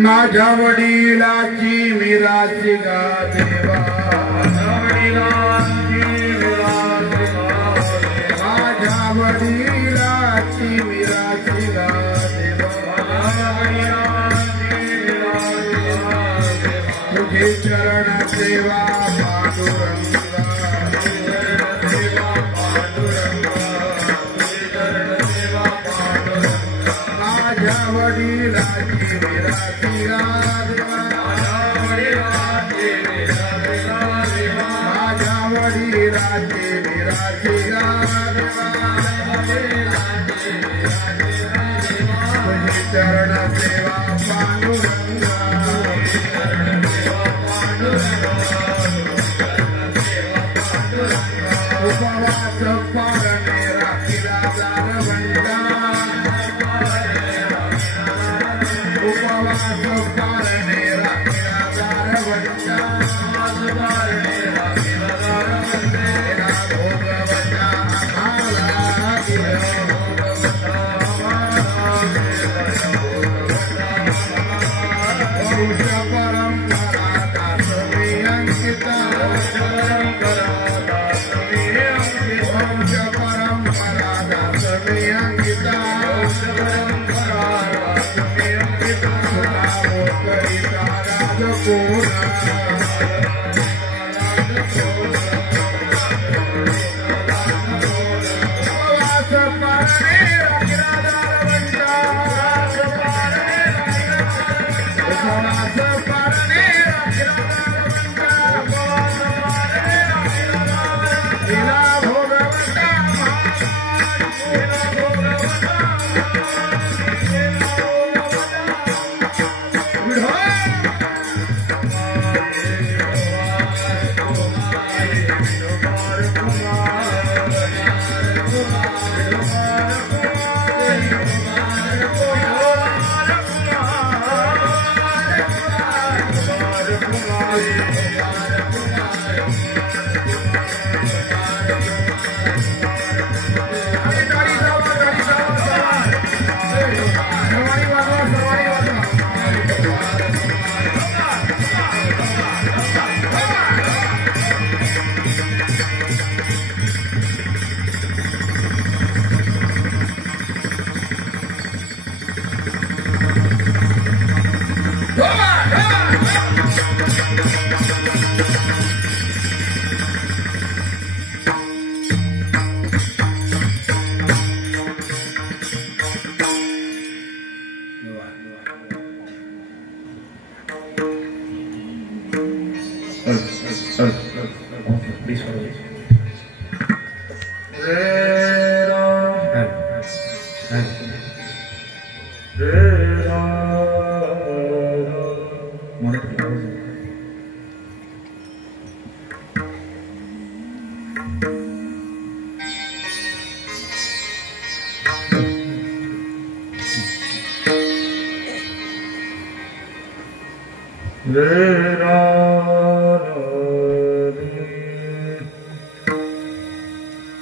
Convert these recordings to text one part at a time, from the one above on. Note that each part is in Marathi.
माझ्या वडिलांची मिराची गा देवा, माझ्या वडिलांची मिराची गा देवा, तुझे चरण सेवा पांडुरंगा, माझ्या वडिलांची मिराची गा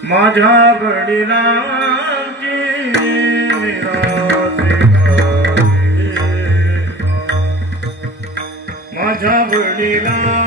माझ्या वडिलांची माझ्या वडिलांची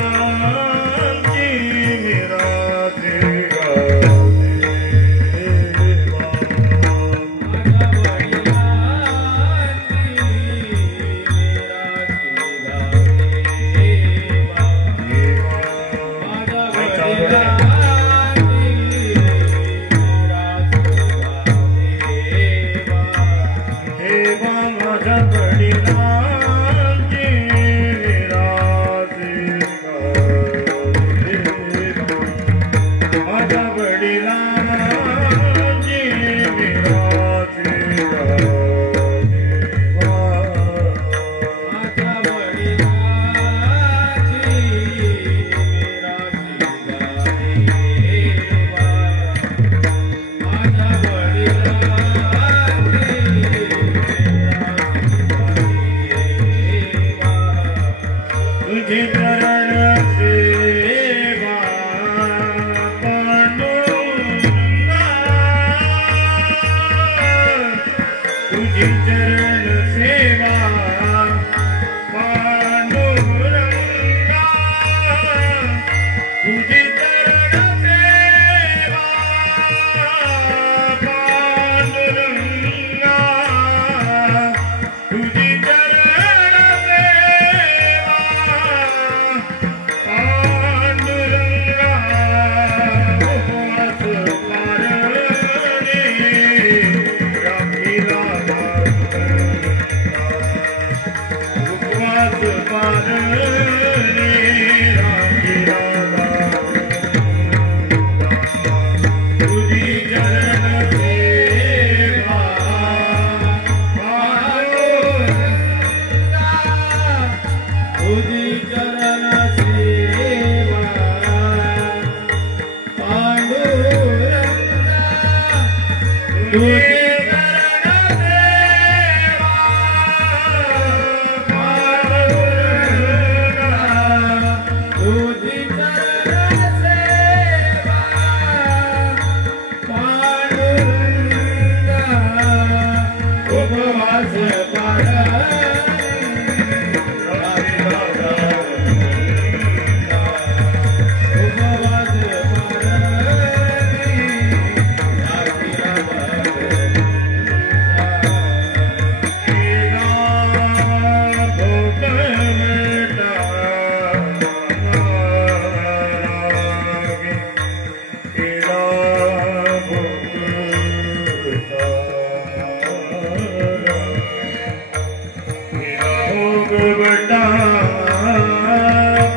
भोगवटा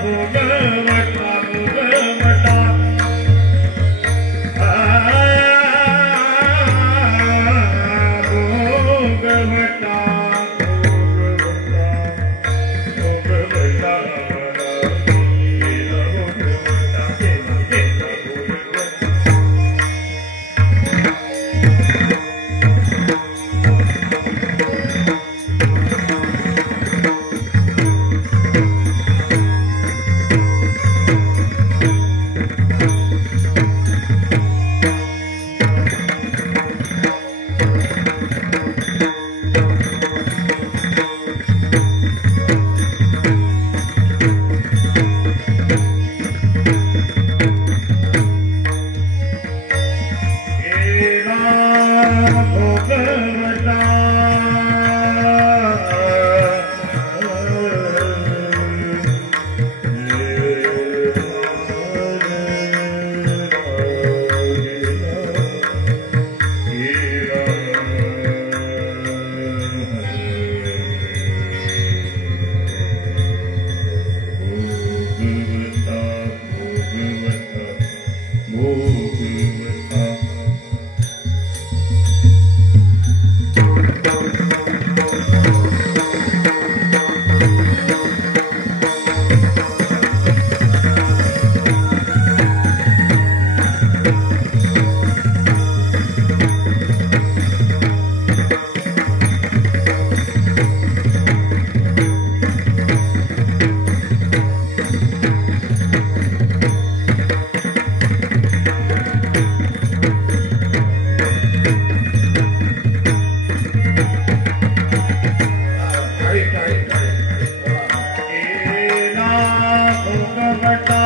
भोगवटा भोगवटा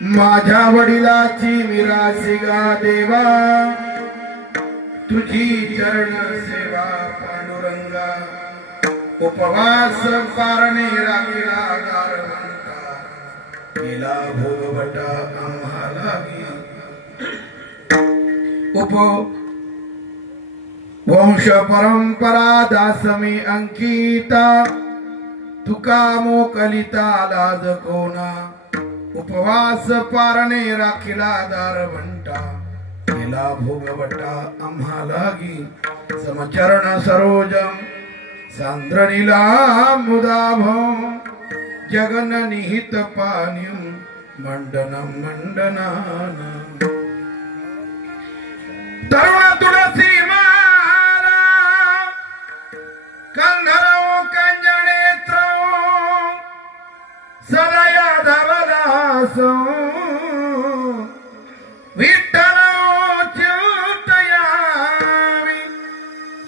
माझ्या वडिलाची मिरासी गा देवा तुझी चरण सेवा पांडुरंगा उपवास पारणे राखिला गारवंता केला भोगवटा आम्हाला वंश परंपरा दासमी अंकिता तुका मोकलिता लाज कोणा उपवास पारणे राखिला दारवंटा केला भोगवटा आम्हालागी समचरण सरोजम सांद्रणीला मुदाभम जगन निहित पानिम मंडनम मंडनानं तरुण तुळसी माला कंधरो कंजनेत्र सदया धवलासो विठ्ठलो च्युतयामि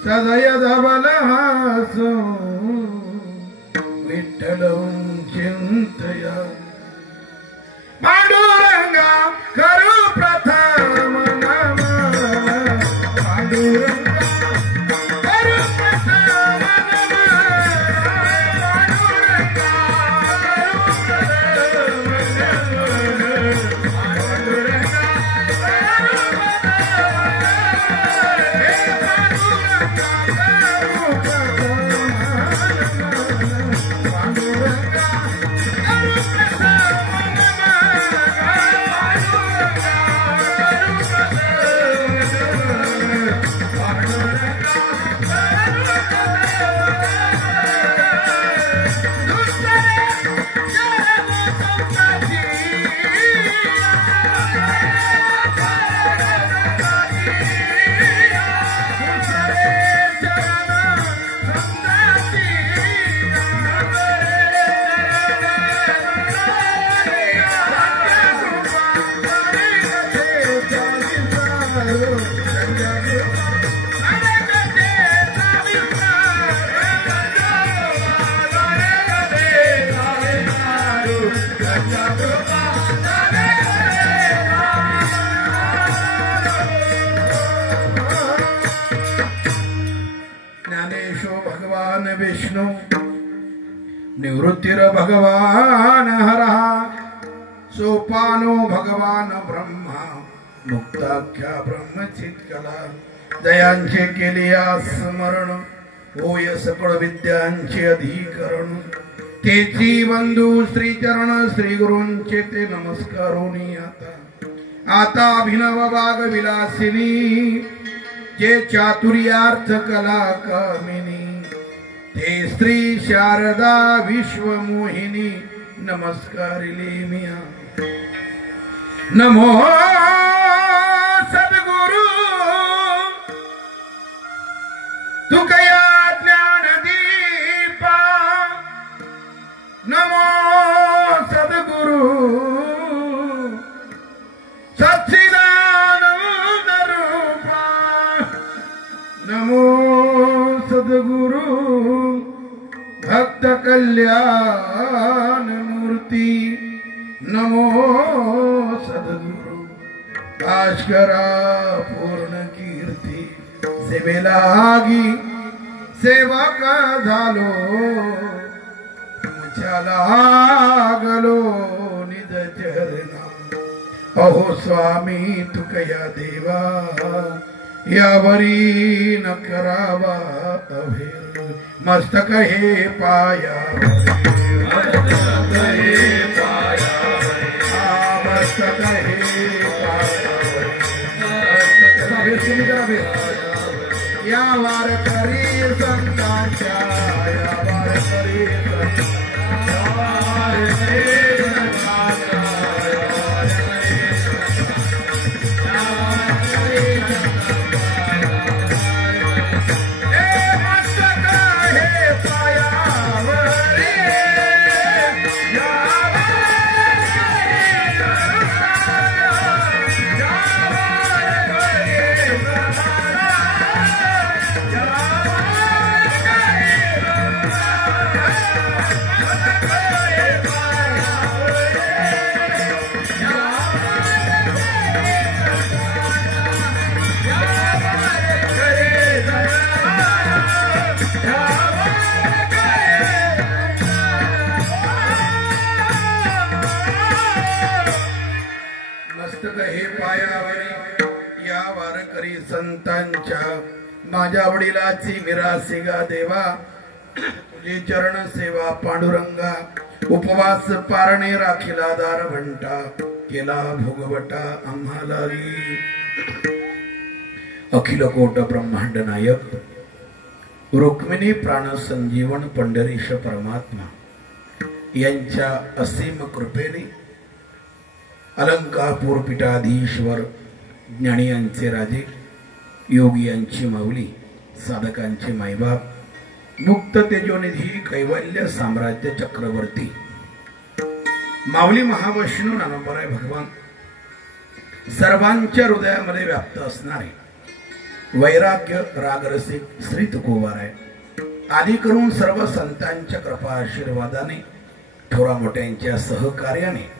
सदय धवलासो विठ्ठलो चिंतया पांडुरंगा करू प्रथम नम पांडुरंगा करू प्रथम नम पांडुरंगा ज्ञानेशो भगवान विष्णु निवृत्तिर भगवान हरः सोपानो भगवान ब्रह्मा मुक्ताख्या ब्रह्मचित्कला दयांचे केले स्मरण होय सकळ विद्यांचे अधिकरण तेची बंधू श्री चरण श्री गुरूंचे ते नमस्कारोनी आता अभिनव बाग विलासिनी जे चातुर्यार्थ कला कामिनी ते श्री शारदा विश्वमोहिनी नमस्कारिले मिया नमो सद्गुरु तुकया ज्ञानदीपा नमो सद्गुरु सच्चिदानंद रूपा नमो सद्गुरु भक्त कल्याण मूर्ति नमो सद्गुरु भास्करा पूर्ण कीर्ती सेवेलागी सेवक झालो तुमच्या लागलो निज चरणा अहो स्वामी तुकया देवा यावरी न करावा अभेर मस्तक हे पाया मस्तक हे पाया या वार करी संतांच्या या वार करी संतांच्या माझ्या वडिलाची मिरासी गा देवा तुझी चरण सेवा पांडुरंगा उपवास पारणे राखिला दार घंटा केला भोगवटा आम्हाला अखिल कोट ब्रह्मांड नायक रुक्मिणी प्राण संजीवन पंढरीश परमात्मा यांच्या असीम कृपेने अलंकारपूर पीठाधीश्वर ज्ञानी यांचे राजे योगी यांची माऊली साधकांचे मायबाप मुक्त तेजोनिधी कैवल्य साम्राज्य चक्रवर्ती माऊली महावैष्णव नानंबराय भगवान सर्वांच्या हृदयामध्ये व्याप्त असणारे वैराग्य रागरसिक श्री तुकोबाराय आदी करून सर्व संतांच्या कृपा आशीर्वादाने थोरा मोठ्यांच्या सहकार्याने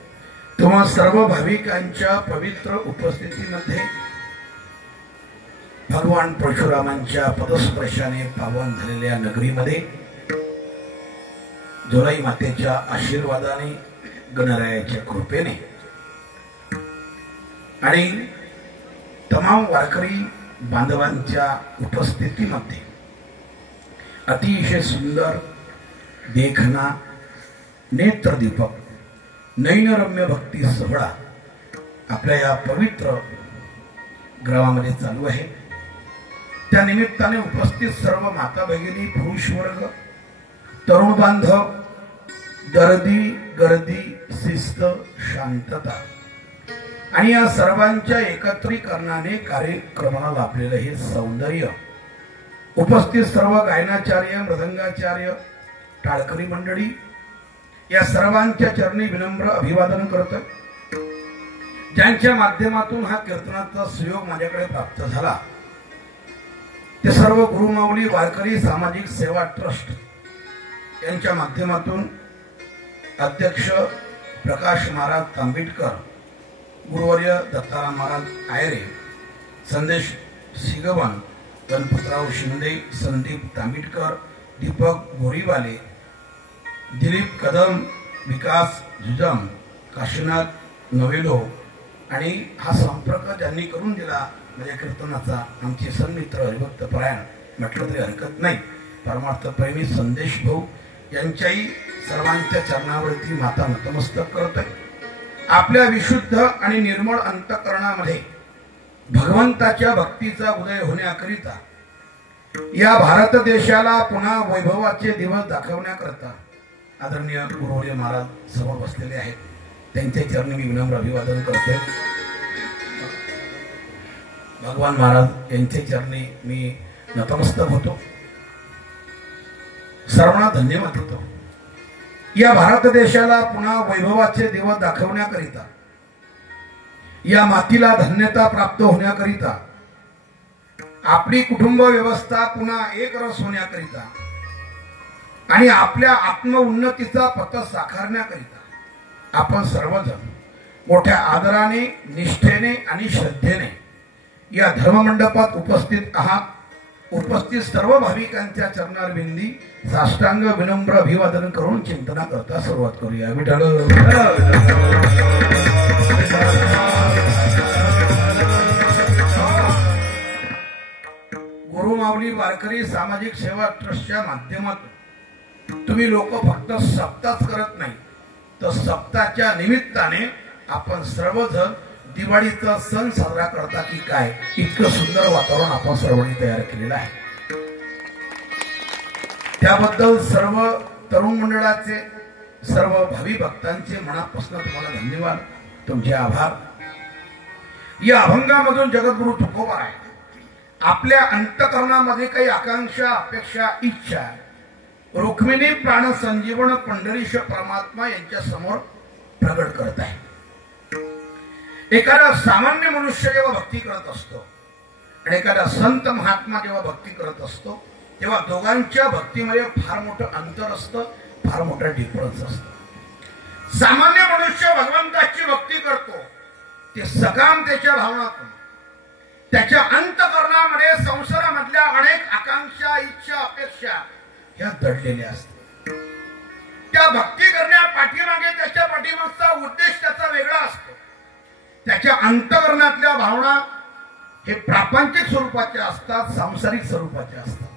तुम्हा सर्व भाविकांच्या पवित्र उपस्थितीमध्ये भगवान परशुरामांच्या पदस्पर्शाने पावन झालेल्या नगरीमध्ये जोलाई मातेच्या आशीर्वादाने गणरायाच्या कृपेने आणि तमाम वारकरी बांधवांच्या उपस्थितीमध्ये अतिशय सुंदर देखना नेत्रदीपक नयनरम्य भक्ती सोहळा आपल्या या पवित्र ग्रामामध्ये चालू आहे। त्या निमित्ताने उपस्थित सर्व माता भगिनी पुरुष वर्ग तरुण बांधव दर्दी गर्दी शिस्त शांतता आणि या सर्वांच्या एकत्रीकरणाने कार्यक्रमाला लाभलेले हे सौंदर्य उपस्थित सर्व गायनाचार्य मृदंगाचार्य टाळकरी मंडळी या सर्वांच्या चरणी विनम्र अभिवादन करतो। ज्यांच्या माध्यमातून हा कीर्तनाचा सुयोग माझ्याकडे प्राप्त झाला ते सर्व गुरुमाऊली वारकरी सामाजिक सेवा ट्रस्ट यांच्या माध्यमातून अध्यक्ष प्रकाश महाराज तांबिटकर, गुरुवर्य दत्ताराम महाराज आयरे, संदेश सिगवन, गणपतराव शिंदे, संदीप तांबिटकर, दीपक गोरीवाले, दिलीप कदम, विकास जुजम, काशीनाथ नवेलो आणि हा संपर्क ज्यांनी करून दिला म्हणजे कीर्तनाचा आमचे सन्मित्र हरिभक्त परायण म्हटलं तरी हरकत नाही, परमार्थ प्रेमी संदेश भाऊ यांच्याही सर्वांच्या चरणावरती माता नतमस्तक करतोय. आपल्या विशुद्ध आणि निर्मळ अंतःकरणामध्ये भगवंताच्या भक्तीचा उदय होण्याकरिता या भारत देशाला पुन्हा वैभवाचे दिवस दाखवण्याकरता आदरणीय गुरुवर्य महाराज समोर बसलेले आहेत. त्यांच्या चरणी मी विनम्र अभिवादन करतोय. भगवान महाराज यांच्या चरणी मी नतमस्तक होतो, सर्वांना धन्यवाद देतो. या भारत देशाला पुन्हा वैभवाचे दिवस दाखवण्याकरिता, या मातीला धन्यता प्राप्त होण्याकरिता, आपली कुटुंब व्यवस्था पुन्हा एक रस होण्याकरिता आणि आपल्या आत्मउन्नतीचा पथ साकारण्याकरिता आपण सर्वजण मोठ्या आदराने, निष्ठेने आणि श्रद्धेने या धर्ममंडपात उपस्थित आहात. उपस्थित सर्व भाविकांच्या चरणारविंदी साष्टांग विनम्र अभिवादन करून चिंतना करता सुरुवात करूया. विठ्ठल गुरुमाऊली वारकरी सामाजिक सेवा ट्रस्टच्या माध्यमातून तुम्ही लोक फक्त सप्ताच करत नाही तर सप्ताच्या निमित्ताने आपण सर्वजण दिवाळीचा सण साजरा करता की काय, इतकं सुंदर वातावरण आपण सर्वांनी तयार केलेलं आहे. त्याबद्दल सर्व तरुण मंडळाचे, सर्व भावी भक्तांचे मनापासून तुम्हाला धन्यवाद, तुमचे आभार. या अभंगामधून जगद्गुरु तुकोबा आहे आपल्या अंतःकरणामध्ये काही आकांक्षा, अपेक्षा, इच्छा रुक्मिणी प्राण संजीवन पंढरीश परमात्मा यांच्या समोर प्रगट करत आहे. एखादा सामान्य मनुष्य जेव्हा भक्ती करत असतो आणि एखादा संत महात्मा जेव्हा भक्ती करत असतो तेव्हा दोघांच्या भक्तीमध्ये फार मोठं अंतर असतं, फार मोठा डिफरन्स असतो. सामान्य मनुष्य भगवंताची भक्ती करतो ते सकामतेच्या भावनातून, त्याच्या अंतःकरणामध्ये संसारामधल्या अनेक आकांक्षा, इच्छा, अपेक्षा ह्या दडलेल्या असतात. त्या भक्ती करण्या पाठीमागे त्याच्या पाठीमागचा उद्देश त्याचा वेगळा असतो. त्याच्या अंतःकरणातल्या भावना हे प्रापंचिक स्वरूपाच्या असतात, सांसारिक स्वरूपाच्या असतात.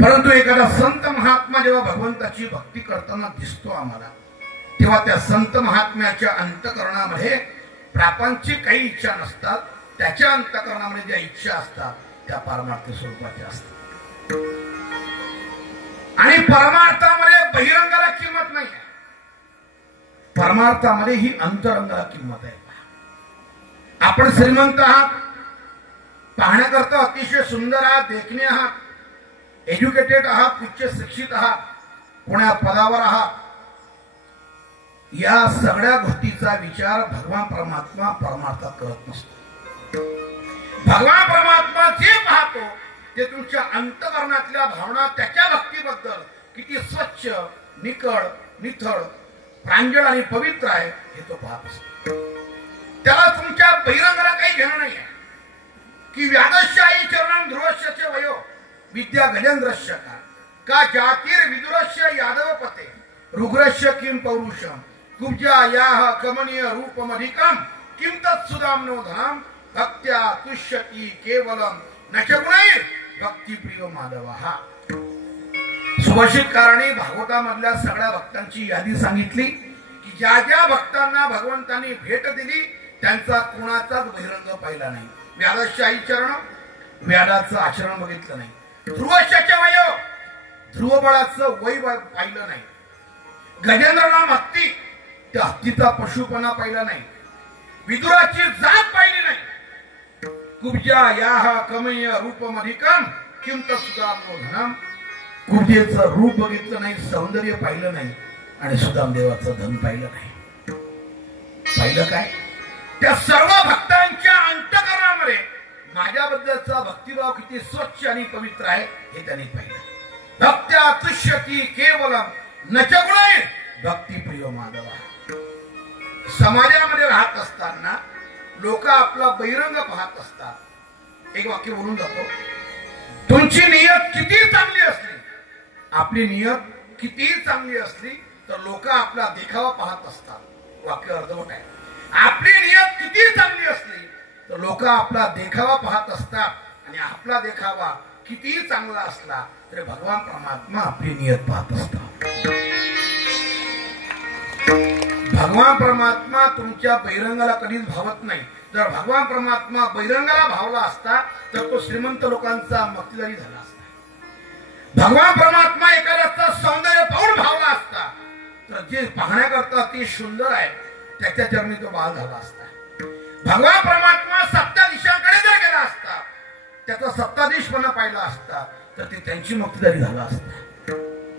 परंतु एखादा संत महात्मा जेव्हा भगवंताची भक्ती करताना दिसतो आम्हाला, तेव्हा त्या संत महात्म्याच्या अंतःकरणामध्ये प्रापंचिक काही इच्छा नसतात, त्याच्या अंतःकरणामध्ये ज्या इच्छा असतात त्या पारमार्थिक स्वरूपाच्या असतात. आणि परमार्थामध्ये बहिरंगाला किंमत नाही, परमार्थामध्ये ही अंतरंगाला किंमत आहे. आपण श्रीमंत आहात, पाहण्याकरता अतिशय सुंदर आहात, देखणे आहात, एज्युकेटेड आहात, उच्च शिक्षित आहात, कोण्या पदावर आहात, या सगळ्या गोष्टीचा विचार भगवान परमात्मा परमार्थात करत नसतो. भगवान परमात्मा जे पाहतो ते तुमच्या अंतःकरणातल्या भावना, त्याच्या भक्तीबद्दल किती स्वच्छ, निकळ, निथळ, प्रांजळ आणि पवित्र आहे हे तो पाहत असतो. त्याला तुमच्या बहिरंगाला काही घेणं नाही आहे की व्यादशाही चरणं ध्रुवस्य वयो विद्या गजेंद्रस्य का जातीर विदुरस्य यादवपते रुग्रस्य किम पौरुषम कुब्जा याह कमनीय रूपमधिकम किम तत्सुदाम्नो धनम भक्त्या तुष्यति केवलम नचगुणैर भक्ती प्रिय माधवः. सुभाषितकाराने भागवतामधल्या सगळ्या भक्तांची यादी सांगितली की ज्या ज्या भक्तांना भगवंतांनी भेट दिली त्यांचा कोणाचाच बहिरंग पाहिला नाही. व्यादशाही चरण, व्यादाचं आचरण बघितलं नाही. ध्रुवशाच्या वय, ध्रुवबळाचं वय पाहिलं नाही. गजेंद्रनाम हत्ती, त्या हत्तीचा पशुपणा पाहिला नाही. विदुराची जात पाहिली नाही. कुब्जा याह कमनीय रूपमधिकम किम तत्सुदाम्नो धनम, कुब्जेचं रूप बघितलं नाही, सौंदर्य पाहिलं नाही आणि सुदामदेवाचं धन पाहिलं नाही. पाहिलं काय? त्या सर्व भक्तांच्या अंतःकरणामध्ये माझ्याबद्दलचा भक्तिभाव किती स्वच्छ आणि पवित्र आहे हे त्यांनी पाहिलं. भक्त्या तुष्यती केवलम न च गुणैः भक्तिप्रिय माधव. समाजामध्ये राहत असताना लोक आपला बहिरंग पाहत असतात. एक वाक्य बोलून जातो, तुमची नियत किती चांगली असली, आपली नियत किती चांगली असली तर लोक आपला देखावा पाहत असतात. वाक्य अर्धवट आहे. आपली नियत किती चांगली असली तर लोक आपला देखावा पाहत असतात आणि आपला देखावा किती चांगला असला तरी भगवान परमात्मा आपली नियत पाहत असतात. भगवान परमात्मा तुमच्या बहिरंगाला कधीच भावत नाही. जर भगवान परमात्मा बहिरंगाला भावला असता तर तो श्रीमंत लोकांचा मक्तेदारी झाला असता. भगवान परमात्मा एखाद्याचा सौंदर्य पाहून भावला असता तर जे पाहण्याकरता ते सुंदर आहे त्याच्या चरणी तो बाळ झाला असता. भगवान परमात्मा सत्ताधीशांकडे जर गेला असता, त्याचा सत्ताधीशपणा पाहिला असता तर ते त्यांची मक्तेदारी झाला असता.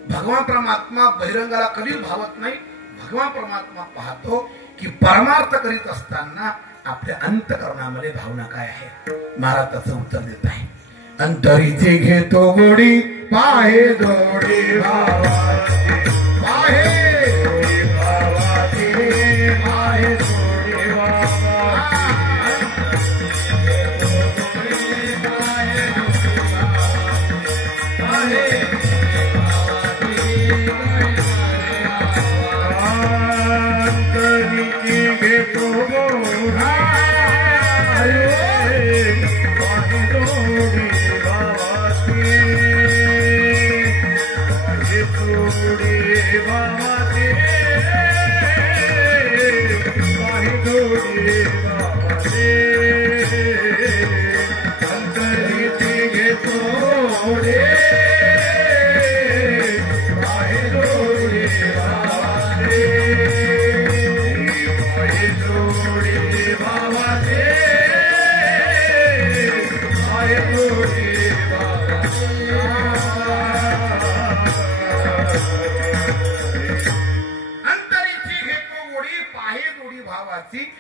भगवान परमात्मा बहिरंगाला कधीच भावत नाही. भगवान परमात्मा पाहतो की परमार्थ करीत असताना आपल्या अंतःकरणामध्ये भावना काय आहे. महाराज त्याचं उत्तर देत आहे. अंतरीचे घेतो गोडी पाहे जोडी भावाची, पाहे जोडी भावाची, पाहे जोडी भावाची.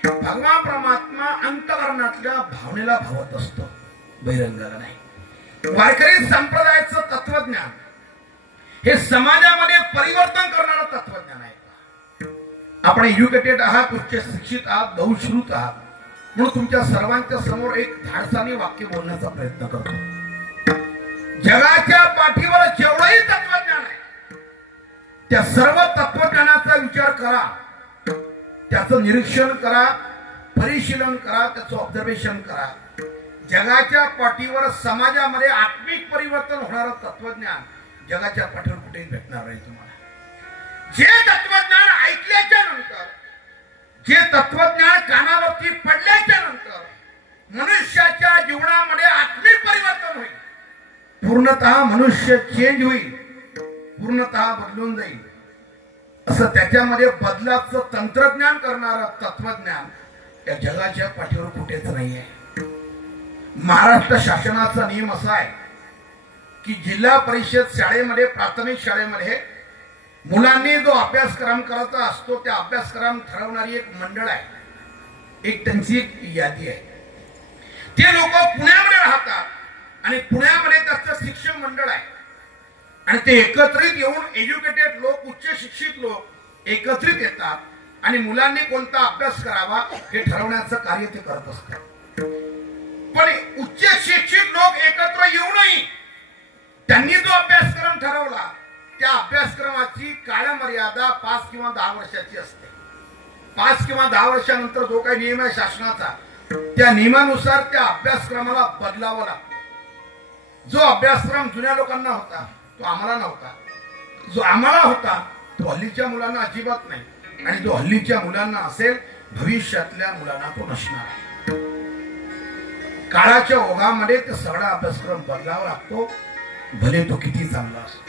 भगवान परमात्मा अंतःकरणातल्या भावनेला भावत असतो, बहिरंगाला नाही. वारकरी संप्रदायाचं तत्वज्ञान हे समाजामध्ये परिवर्तन करणारं तत्वज्ञान आहे. आपण एज्युकेटेड आहात, उच्च शिक्षित आहात, बहुश्रुत आहात, म्हणून तुमच्या सर्वांच्या समोर एक धाडसाने वाक्य बोलण्याचा प्रयत्न करतो. जगाच्या पाठीवर जेवढंही तत्वज्ञान आहे त्या सर्व तत्वज्ञानाचा विचार करा, त्याचं निरीक्षण करा, परिशीलन करा, त्याचं ऑब्झर्वेशन करा. जगाच्या पाठीवर समाजामध्ये आत्मिक परिवर्तन होणारं तत्वज्ञान जगाच्या पाठीवर कुठेही भेटणार नाही तुम्हाला. जे तत्वज्ञान ऐकल्याच्या नंतर, जे तत्वज्ञान कानावरती पडल्याच्या नंतर मनुष्याच्या जीवनामध्ये आत्मिक परिवर्तन होईल, पूर्णतः मनुष्य चेंज होईल, पूर्णतः बदलून जाईल, असं त्याच्यामध्ये बदलाचं तंत्रज्ञान करणारं तत्वज्ञान या जगाच्या पाठीवर कुठेच नाहीये. महाराष्ट्र शासनाचा नियम असा आहे की जिल्हा परिषद शाळेमध्ये, प्राथमिक शाळेमध्ये मुलांनी जो अभ्यासक्रम करायचा असतो त्या अभ्यासक्रम ठरवणारी एक मंडळ आहे, एक त्यांची एक यादी आहे. ते लोक पुण्यामध्ये राहतात आणि पुण्यामध्ये त्याचं शिक्षण मंडळ आहे आणि ते एकत्रित येऊन एज्युकेटेड लोक, उच्च शिक्षित लोक एकत्रित येतात आणि मुलांनी कोणता अभ्यास करावा हे ठरवण्याचं कार्य ते करत असतात. पण उच्च शिक्षित लोक एकत्र येऊनही त्यांनी जो अभ्यासक्रम ठरवला त्या अभ्यासक्रमाची कालमर्यादा 5 किंवा 10 वर्षाची असते. 5 किंवा 10 वर्षानंतर जो काही नियम आहे शासनाचा, त्या नियमानुसार त्या अभ्यासक्रमाला बदलावं लागतं. जो अभ्यासक्रम जुन्या लोकांना होता तो आम्हाला नव्हता, जो आम्हाला होता तो हल्लीच्या मुलांना अजिबात नाही आणि जो हल्लीच्या मुलांना असेल भविष्यातल्या मुलांना तो नसणार आहे. काळाच्या ओघामध्ये ते सगळा अभ्यासक्रम बदलावा लागतो, भले तो किती चांगला असतो.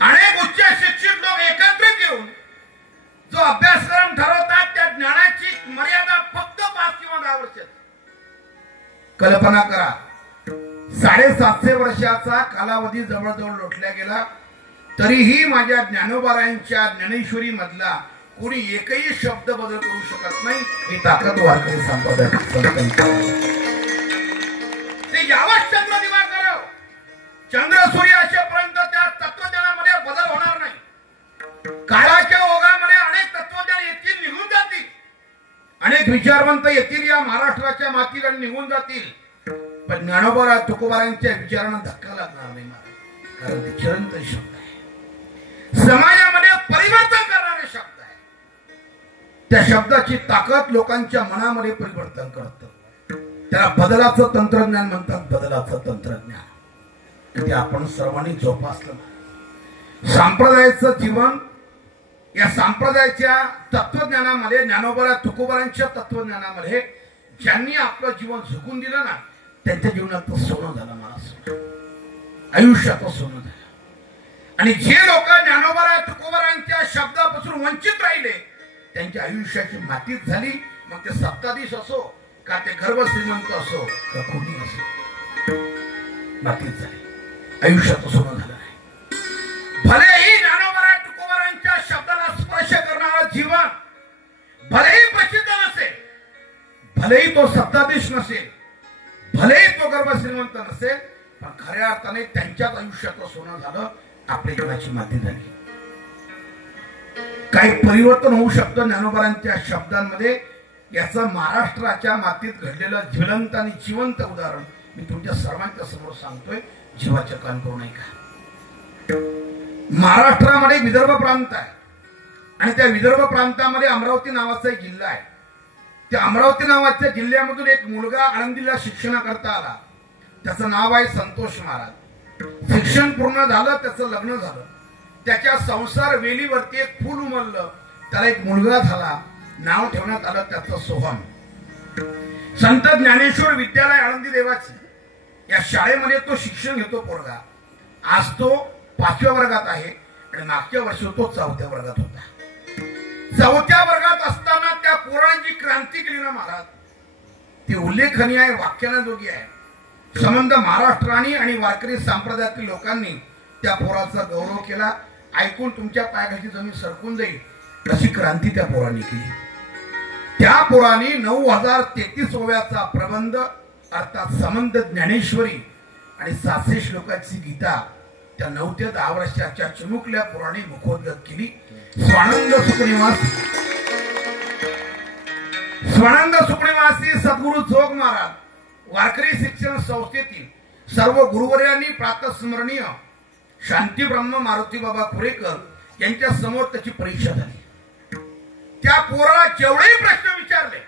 अनेक उच्च शिक्षित लोक एकत्रित येऊन जो अभ्यासक्रम ठरवतात त्या ज्ञानाची मर्यादा फक्त 5 किंवा 10 वर्षाची. कल्पना करा, 750 वर्षाचा कालावधी जवळजवळ लोटला गेला तरीही माझ्या ज्ञानोबारायांच्या ज्ञानेश्वरी मधला कोणी एकही शब्द बदल करू शकत नाही. ही ताकद वारकरी संप्रदायाची. ते यावंच चंद्र दिवाकर चंद्र सूर्य असेपर्यंत त्या तत्वज्ञानामध्ये बदल होणार नाही. काळाच्या ओघामध्ये अनेक तत्वज्ञान येतील, निघून जातील. अनेक विचारवंत येतील या महाराष्ट्राच्या मातीत आणि निघून जातील. पण ज्ञानोबा तुकोबारांच्या विचारांना धक्का लागणार नाही महाराज, कारण ते चिरंतन शब्द आहे. समाजामध्ये परिवर्तन करणारे शब्द आहे. त्या शब्दाची ताकद लोकांच्या मनामध्ये परिवर्तन करतं. त्याला बदलाचं तंत्रज्ञान म्हणतात. बदलाचं तंत्रज्ञान ते आपण सर्वांनी जोपासलं. संप्रदायाचं जीवन, या संप्रदायाच्या तत्वज्ञानामध्ये, ज्ञानोबा तुकोबारांच्या तत्वज्ञानामध्ये ज्यांनी आपलं जीवन झुकून दिलं ना, त्यांच्या जीवनात सोनं झालं. मला आयुष्यात सोनं झालं. आणि जे लोक ज्ञानोबा तुकोबारांच्या शब्दापासून वंचित राहिले, त्यांच्या आयुष्याची मातीच झाली. मग ते सत्ताधीश असो का ते गर्भ श्रीमंत असो का कोणी असो, मातीच झाली. आयुष्यात सोनं झालं आहे. भलेही ज्ञानोबा तुकोबारांच्या शब्दाला स्पर्श करणारं जीवन भलेही प्रसिद्ध नसेल, भलेही तो सत्ताधीश नसेल, भलेही तो गर्भ श्रीमंत नसेल, पण खऱ्या अर्थाने त्यांच्याच आयुष्यात सोनं झालं. आपल्या जीवनाची माती झाली. काही परिवर्तन होऊ शकतं ज्ञानोबारांच्या शब्दांमध्ये. याचं महाराष्ट्राच्या मातीत घडलेलं ज्वलंत आणि जिवंत उदाहरण मी तुमच्या सर्वांच्या समोर सांगतोय. जीवाच्या कान करू नये का. महाराष्ट्रामध्ये विदर्भ प्रांत आहे आणि त्या विदर्भ प्रांतामध्ये अमरावती नावाचा एक जिल्हा आहे. त्या अमरावती नावाच्या जिल्ह्यामधून एक मुलगा आळंदीला शिक्षणाकरता आला. त्याचं नाव आहे संतोष महाराज. शिक्षण पूर्ण झालं, त्याचं लग्न झालं. त्याच्या संसार वेलीवरती एक फूल उमललं. त्याला एक मुलगा झाला. नाव ठेवण्यात आलं त्याचं सोहम. संत ज्ञानेश्वर विद्यालय आळंदी देवाची या शाळेमध्ये तो शिक्षण घेतो पोरगा. आज तो 5व्या वर्गात आहे आणि मागच्या वर्षी तो 4थ्या वर्गात होता. 4थ्या वर्गात असताना त्या पोरांची क्रांती केली ना महाराज, ती उल्लेखनीय आहे, वाक्यानाजोगी आहे. संबंध महाराष्ट्राने आणि वारकरी संप्रदायातील लोकांनी त्या पोराचा गौरव केला. ऐकून तुमच्या पायाखालची जमीन सरकून जाईल अशी क्रांती त्या पोरांनी केली. त्या पोरांनी 9033 ओव्याचा प्रबंध अर्थात संबंध ज्ञानेश्वरी आणि 700 श्लोकाची गीता त्या 9 ते 10 वर्षाच्या चिमुकल्या पोरांनी मुखोद्गत केली. स्वानंद सुखनिवासी सद्गुरु जोग महाराज वारकरी शिक्षण संस्थेतील सर्व गुरुवर्यांनी प्रातस्मरणीय शांती ब्रह्म मारुती बाबा कुरेकर यांच्या समोर त्याची परीक्षा झाली. त्या पोराला जेवढेही प्रश्न विचारले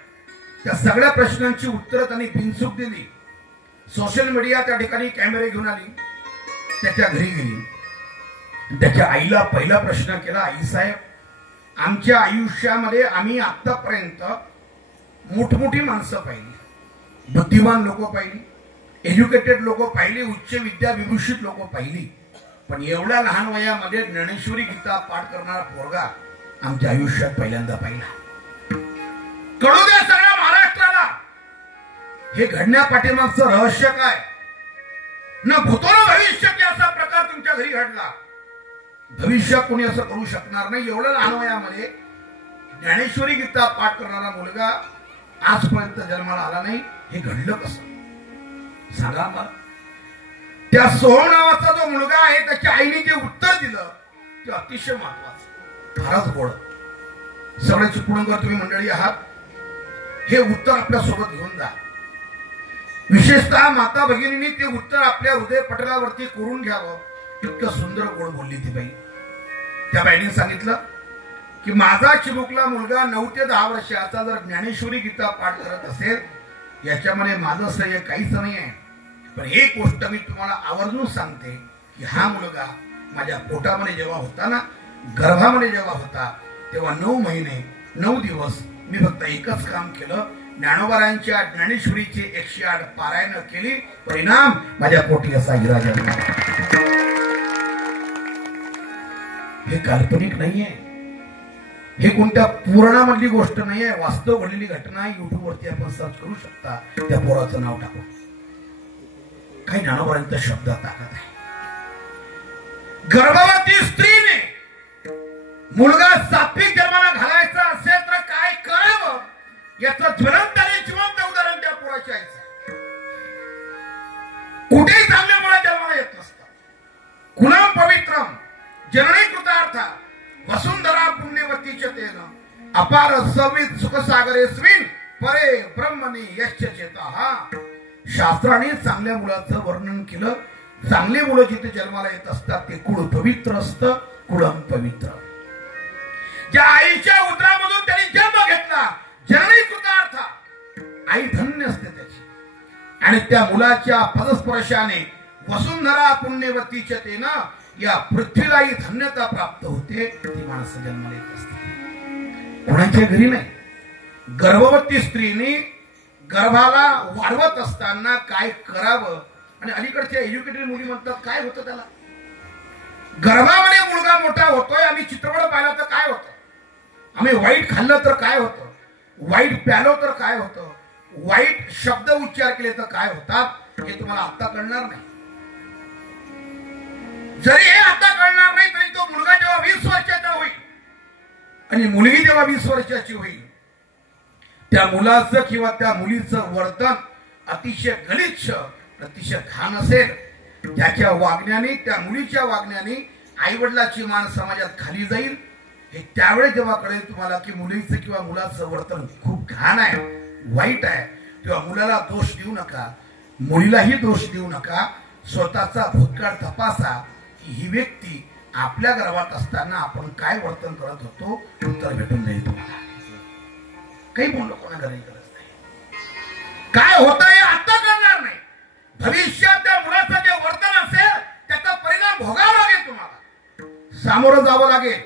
त्या सगळ्या प्रश्नांची उत्तरं त्यांनी बिनचूक दिली. सोशल मीडिया त्या ठिकाणी कॅमेरे घेऊन आली. त्याच्या घरी गेली. त्याच्या आईला पहिला प्रश्न केला, आई साहेब, आमच्या आयुष्यामध्ये आम्ही आतापर्यंत मोठमोठी माणसं पाहिली, बुद्धिमान लोक पाहिली, एज्युकेटेड लोक पाहिली, उच्च विद्या विभूषित लोक पाहिली, पण एवढ्या लहान वयामध्ये ज्ञानेश्वरी गीता पाठ करणारा पोरगा आमच्या आयुष्यात पहिल्यांदा पाहिला. कळू द्या सगळ्या महाराष्ट्राला हे घडण्यापाठीमागचं रहस्य काय. न भूतो न भविष्य असा प्रकार तुमच्या घरी घडला. भविष्यात कोणी असं करू शकणार नाही. एवढ्या लहान वयामध्ये ज्ञानेश्वरी गीता पाठ करणारा मुलगा आजपर्यंत जन्माला आला नाही. हे घडलं कसं सांगा मला. त्या सोहम नावाचा जो मुलगा आहे त्याच्या आईने जे उत्तर दिलं ते अतिशय महत्वाचं, फारच गोड. सगळे चिपळूणकर तुम्ही मंडळी आहात, हे उत्तर आपल्या सोबत घेऊन जा. विशेषतः माता भगिनींनी ते उत्तर आपल्या हृदय पटलावरती कोरून घ्यावं. इतकं सुंदर गोड बोलली ती बाई. त्या बाईने सांगितलं की माझा चिमुकला मुलगा 9 ते 10 वर्षाचा जर ज्ञानेश्वरी गीता पाठ करत असेल याच्यामध्ये माझं श्रेय काहीच नाही आहे. पण एक गोष्ट मी तुम्हाला आवर्जून सांगते की हा मुलगा माझ्या पोटामध्ये जेव्हा होता ना, गर्भामध्ये जेव्हा होता, तेव्हा 9 महिने 9 दिवस मी फक्त एकच काम केलं, ज्ञानोबारांच्या ज्ञानेश्वरीची 108 पारायण केली. परिणाम माझ्या पोटी असा हिरा जन्मला. हे काल्पनिक नाहीये, हे कोणत्या पुराणामधली गोष्ट नाहीये, वास्तव घडलेली घटना. युट्यूब वरती आपण सर्च करू शकता, त्या पोराचं नाव टाकून. काही ज्ञानोबारांच्या शब्दात ताकद आहे. गर्भवती स्त्रीने मुलगा सात्विक जन्माला घालायचा याचं ज्वलंत आणि जिवंत उदाहरण त्या पोराच्या आईचं. कुठेही चांगल्या मुला जन्माला येत नसतात. कुलम पवित्रम जननी कृतार्थ वसुंधरा पुण्यवती च तेन अपार सवित सुखसागरेस्मिन परे ब्रह्मणी यश्च चेताहा. शास्त्राने चांगल्या मुलाचं वर्णन केलं. चांगली मुलं जिथे जन्माला येत असतात ते कुळ पवित्र असतं. कुळम पवित्र. ज्या आईच्या उदरामधून त्यांनी जन्म घेतला जननी कृतार्थ, आई धन्य असते त्याची. आणि त्या मुलाच्या पदस्पर्शाने वसुंधरा पुण्यवतीच्या तेनं या पृथ्वीलाही धन्यता प्राप्त होते. ती माणसं जन्माला येत असतात. कोणाच्या घरी नाही. गर्भवती स्त्रीने गर्भाला वाढवत असताना काय करावं, आणि अलीकडच्या एज्युकेटेड मुली म्हणतात काय होतं त्याला, गर्भामध्ये मुलगा मोठा होतोय, आम्ही चित्रपट पाहिला तर काय होतं, आम्ही वाईट खाल्लं तर काय होतं, वाईट प्यालो तर काय होतं, वाईट शब्द उच्चार केले तर काय होतात, हे तुम्हाला आता कळणार नाही. जरी हे आता कळणार नाही तरी तो मुलगा जेव्हा 20 वर्षाचा होईल आणि मुलगी जेव्हा 20 वर्षाची होईल, त्या मुलाचं किंवा त्या मुलीचं वर्तन अतिशय गलिच्छ, अतिशय घाण असेल. त्याच्या वागण्याने, त्या मुलीच्या वागण्याने आई वडिलाची मान समाजात खाली जाईल. हे त्यावेळेस जेव्हा कळेल तुम्हाला की मुलीचं किंवा मुलाचं वर्तन खूप घाण आहे, वाईट आहे, तेव्हा मुलाला दोष देऊ नका, मुलीलाही दोष देऊ नका. स्वतःचा भूतकाळ तपासा की ही व्यक्ती आपल्या गर्भात असताना आपण काय वर्तन करत होतो, उत्तर भेटून जाईल तुम्हाला. काही बोललो कोणा घरी गरज नाही. काय होतं हे आता कळणार नाही. भविष्यात त्या मुलाचं जे वर्तन असेल त्याचा परिणाम भोगावा लागेल, तुम्हाला सामोरं जावं लागेल.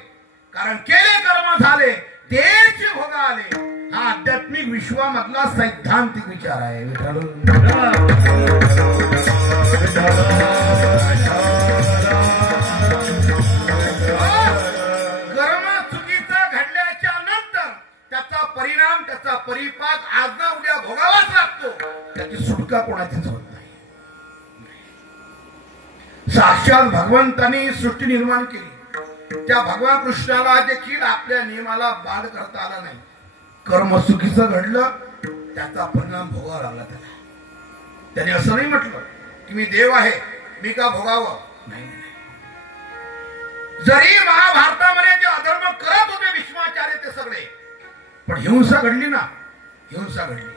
कारण केले कर्म झाले तेच भोगा आले. हा आध्यात्मिक विश्वामधला सैद्धांतिक विचार आहे. कर्म चुकीचा घडल्याच्या नंतर त्याचा परिणाम, त्याचा परिपाक आज ना उद्या भोगावाच लागतो. त्याची सुटका कोणाचीच होत नाही. साक्षात भगवंतांनी सृष्टी निर्माण केली. त्या भगवान कृष्णाला देखील आपल्या नियमाला बाद करता आला नाही. कर्म चुकीचं घडलं, त्याचा परिणाम भोगावा लागला त्याला. त्याने असं नाही म्हटलं की मी देव आहे, मी का भोगावं, नाही. जरी महाभारतामध्ये जे अधर्म करत होते भीष्माचार्य ते सगळे, पण हिंसा घडली ना, हिंसा घडली.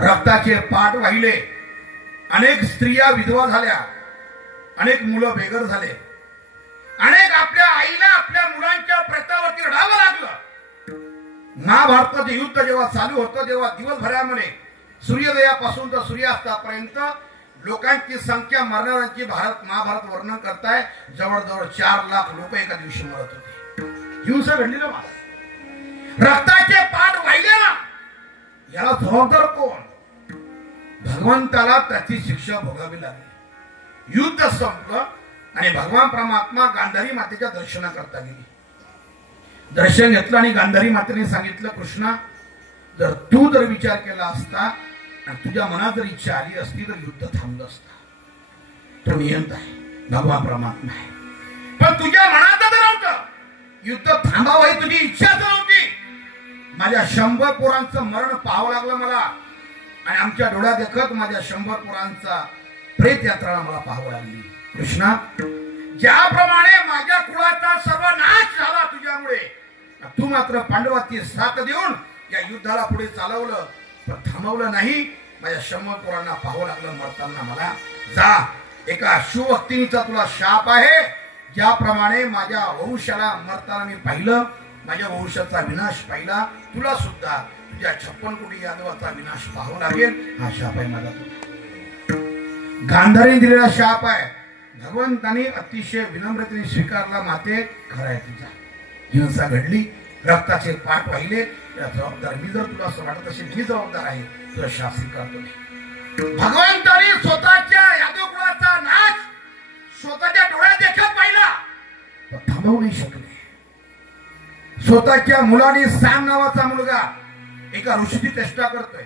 रक्ताचे पाठ वाहिले, अनेक स्त्रिया विधवा झाल्या, अनेक मुलं बेघर झाले, अनेक आपल्या आईला आपल्या मुलांच्या प्रतावरती रडावं लागलं. महाभारताचं युद्ध जेव्हा चालू होतं तेव्हा दिवसभरामध्ये सूर्योदयापासून तर सूर्यास्तापर्यंत लोकांची संख्या, मरणाऱ्यांची महाभारत वर्णन करताय जवळजवळ 4 लाख लोक एका दिवशी मरत होते. हिंसा घडली ना, रक्ताचे पाठ वाहिले ना, याला जबाबदार कोण? भगवंताला त्याची शिक्षा भोगावी लागली. युद्ध संपलं आणि भगवान परमात्मा गांधारी मातेच्या दर्शनाकरता गेली. दर्शन घेतलं आणि गांधारी मातेने सांगितलं, कृष्णा, जर तू जर विचार केला असता आणि तुझ्या मनात जर इच्छा आली असती तर युद्ध थांबलं असतं. तो नियंत आहे, भगवान परमात्मा आहे, पण तुझ्या मनात तर नव्हतं. युद्ध थांबावं ही तुझी इच्छाच नव्हती. माझ्या 100 पोरांचं मरण पाहावं लागलं मला, आणि आमच्या डोळ्यात देखत माझ्या 100 पोरांचा प्रेत यात्रा मला पाहावं लागली. कृष्णा, ज्याप्रमाणे माझ्या कुळाचा सर्व नाश झाला तुझ्यामुळे, तू मात्र पांडवाची साथ देऊन या युद्धाला पुढे चालवलं, पण थांबवलं नाही. माझ्या 100 पोरांना पाहावं लागलं मरताना मला. जा, एका शिवभक्तीचा तुला शाप आहे. ज्याप्रमाणे माझ्या वंशाला मरताना मी पाहिलं, माझ्या वंशाचा विनाश पाहिला, तुला सुद्धा तुझ्या 56 कोटी यादवाचा विनाश पाहावा लागेल. हा शाप आहे माझा, तुला गांधारीने दिलेला शाप आहे. भगवंताने अतिशय विनम्रतेने स्वीकारला. माते, खरं आहे तुझा. हिंसा घडली, रक्ताचे पाठ वाहिले, या जबाबदार मी. जर तुला असं वाटत असेल मी जबाबदार आहे, तुला शाप स्वीकारतो मी. भगवंताने स्वतःच्या यादव कुळाचा नाश स्वतःच्या डोळ्यात देखत पाहिला, पण थांबवू नाही शकले. स्वतःच्या मुलाने सॅम नावाचा मुलगा एका ऋषीची चेष्टा करतोय.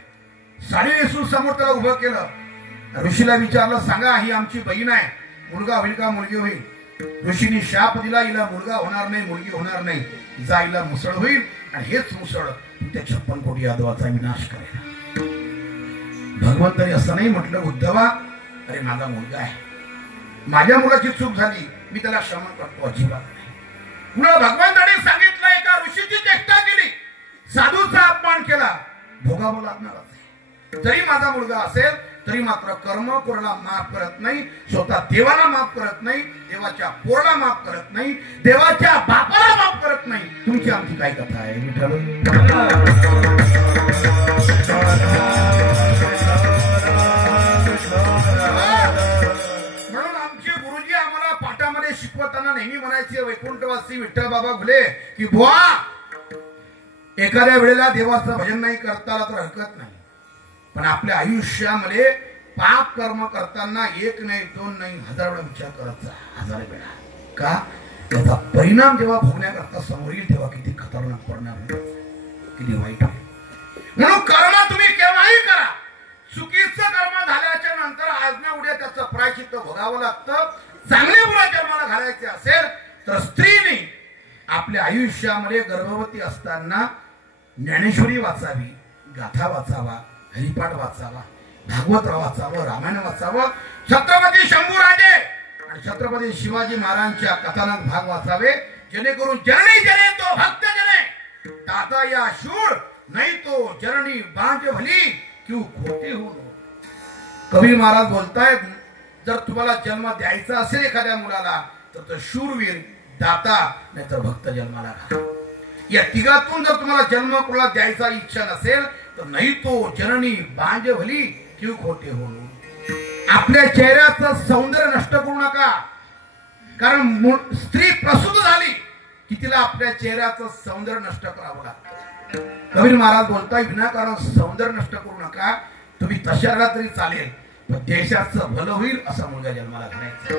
साडी नेसून समोर त्याला उभं केलं. ऋषीला विचारलं, सांगा, ही आमची बहीण आहे, मुलगा होईल का मुलगी होईल? ऋषीने शाप दिला, हिला मुलगा होणार नाही, मुलगी होणार नाही. जा, हिला मुसळ होईल, आणि हेच मुसळ त्या 56 कोटी यादवाचा विनाश करेल. भगवंताने असं नाही म्हटलं उद्धवा अरे माझा मुलगा आहे, माझ्या मुलाची चूक झाली, मी त्याला क्षमा करतो, अजिबात नाही. पुन्हा भगवंताने सांगितलं एका ऋषीची चेष्टा केली, साधूचा अपमान केला, भोगावं लागणारच आहे. जरी माझा मुलगा असेल तरी मात्र कर्म कोणाला माफ करत नाही, स्वतः देवाला माफ करत नाही, देवाच्या पोराला माफ करत नाही, देवाच्या बापाला माफ करत नाही. तुमची आमची काय कथा आहे विठ्ठल? म्हणून आमचे गुरुजी आम्हाला पाठामध्ये शिकवताना नेहमी म्हणायचे वैकुंठवासी विठ्ठल बाबा घुले की बुवा एखाद्या वेळेला देवाचं भजन नाही करता आलं तर हरकत नाही, पण आपल्या आयुष्यामध्ये पाप कर्म करताना 1 नाही 2 नाही 1000 वेळा विचार करायचा, 1000 वेळा. का? त्याचा परिणाम जेव्हा भोगण्याकरता समोर येईल तेव्हा किती खतरनाक परिणाम होईल, किती वाईट होईल. म्हणून कर्म तुम्ही केव्हाही करा, चुकीचं कर्म झाल्याच्या नंतर आज ना उद्या त्याचं प्रायश्चित्त भोगावं लागतं. चांगले मुलं जन्माला घालायचे असेल तर स्त्रीने आपल्या आयुष्यामध्ये गर्भवती असताना ज्ञानेश्वरी वाचावी, गाथा वाचावा, हरिपाठ वाचावा, भागवत वाचावं, रामायण वाचावं, छत्रपती शंभूराजे आणि छत्रपती शिवाजी महाराजांच्या कथानक भाग वाचावे, जेणेकरून जननी जने तो भक्त जने दाता या शूर नाही तो जननी बांज भली क्यों खोटे हो. कबीर महाराज बोलतायत जर तुम्हाला जन्म द्यायचा असेल एखाद्या मुलाला तर तो शूरवीर, दाता नाही तर भक्त जन्माला घाला. या तिघातून जर तुम्हाला जन्म कोणाला द्यायचा इच्छा नसेल तर नाही तो जननी बांज भली क्यों खोटे हो. आपल्या चेहऱ्याचं सौंदर्य नष्ट करू नका, कारण स्त्री प्रसूत झाली की तिला आपल्या चेहऱ्याचं सौंदर्य नष्ट करावं लागतं. कबीर महाराज बोलताय विनाकारण सौंदर्य नष्ट करू नका, तुम्ही तशाला तरी चालेल पण देशाचं भलं होईल असा मुलगा जन्माला घालायचा.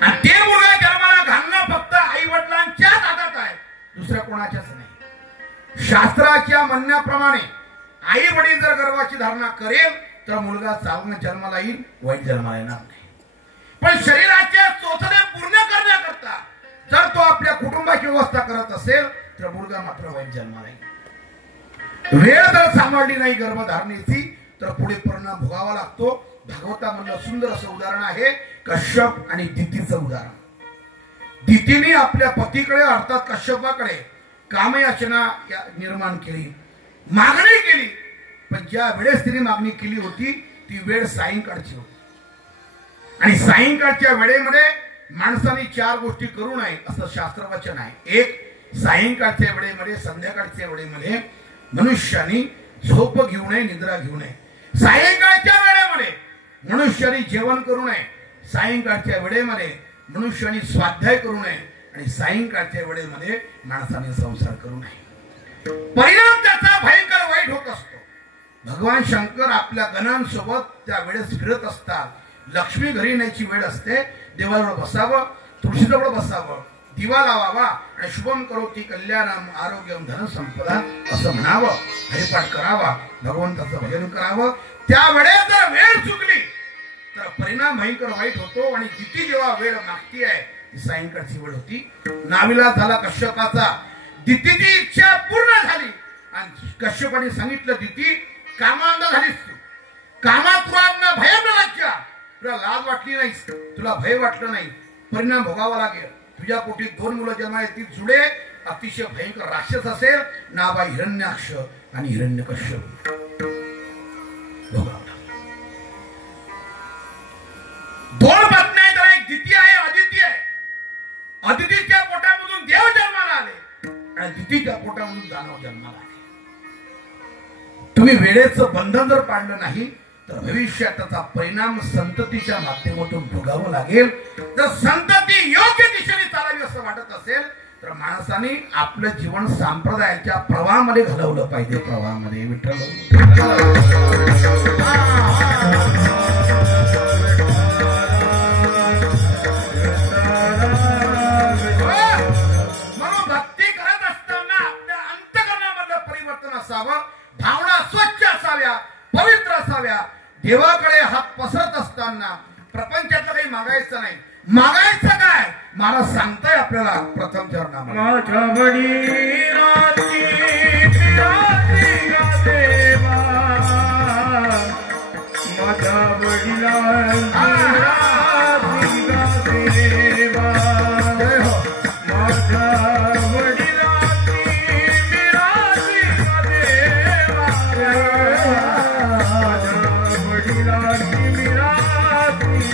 आणि ते मुलगा जन्माला घालणं फक्त आई वडिलांच्याच हातात आहे, दुसऱ्या कोणाच्याच नाही. शास्त्राच्या म्हणण्याप्रमाणे आई वडील जर गर्भाची धारणा करेल तर मुलगा चांगला जन्माला येईल, वाईट जन्माला येणार नाही. पण शरीराचे चोचले पूर्ण करण्याकरता जर तो आपल्या कुटुंबाची व्यवस्था करत असेल तर मुलगा मात्र वाईट जन्माला येईल. वेळ जर सांभाळली नाही गर्भधारणेची तर पुढे परिणाम भोगावा लागतो. भागवतामधलं सुंदर असं उदाहरण आहे कश्यप आणि दितीचं उदाहरण. दितीने आपल्या पतीकडे अर्थात कश्यपाकडे कामयाचना निर्माण केली, मागणी केली, पण ज्या वेळेस तिने मागणी केली होती ती वेळ सायंकाळची होती. आणि सायंकाळच्या वेळेमध्ये माणसाने 4 गोष्टी करू नये असं शास्त्रवचन आहे. एक, सायंकाळच्या वेळेमध्ये संध्याकाळच्या वेळेमध्ये मनुष्याने झोप घेऊ नये, निद्रा घेऊ नये. सायंकाळच्या वेळेमध्ये मनुष्याने जेवण करू नये, सायंकाळच्या वेळेमध्ये मनुष्याने स्वाध्याय करू नये आणि सायंकाळच्या वेळेमध्ये माणसाने संसार करू नये. परिणाम त्याचा भयंकर वाईट होत असतो. भगवान शंकर आपल्या गणांसोबत त्या वेळेस फिरत असतात. लक्ष्मी घरी येण्याची वेळ असते, देवाजवळ बसावं, तुळशीजवळ बसावं, दिवा लावावा आणि शुभम करोति कल्याणम आरोग्यम धन संपदा असं म्हणावं, हरिपाठ करावा, भगवंताचं भजन करावं. त्यावेळेस जर वेळ चुकली तर परिणाम भयंकर वाईट होतो. आणि दिती जेव्हा वेळ मागती आहे ती सायंकाळची वेळ होती. नाविलाज झाला कश्यपाचा, दितीची इच्छा पूर्ण झाली आणि कश्यपाने सांगितलं दिती कामांध झालीस तू, कामापुरांना भयम लज्जा, तुला लाज वाटली नाही, तुला भय वाटलं नाही, परिणाम भोगावा लागेल. तुझ्या पोटी 2 मुलं जन्माला येतील, जुडे अतिशय भयंकर राक्षस असेल, नावा हिरण्याक्ष आणि हिरण्यकश्यप. 2 पत्नी आहेत, एक दिती आहे, अदिती आहे. अदितीच्या पोटामधून देव जन्माला आले आणि दितीच्या पोटामधून दानव जन्माला आले. तुम्ही वेळेचं बंधन जर पाळलं नाही तर भविष्यात त्याचा परिणाम संततीच्या माध्यमातून भोगावं लागेल. जर संतती योग्य दिशेने चालावी असं वाटत असेल तर माणसाने आपलं जीवन संप्रदायाच्या प्रवाहामध्ये घालवलं पाहिजे. प्रवाहामध्ये विठ्ठल म्हणून भक्ती करत असताना आपल्या अंतःकरणामधलं परिवर्तन असावं, भावना स्वच्छ असाव्या, पवित्र असाव्या. देवाकडे हात पसरत असताना प्रपंचातलं काही मागायचं नाही. मागायचं काय महाराज सांगताय आपल्याला प्रथम चरणामध्ये माझ्या वडिलांची रात्री गादेवा माझ्या वडिलांची रात्री गादेवा माझ्या वडिलांची रात्री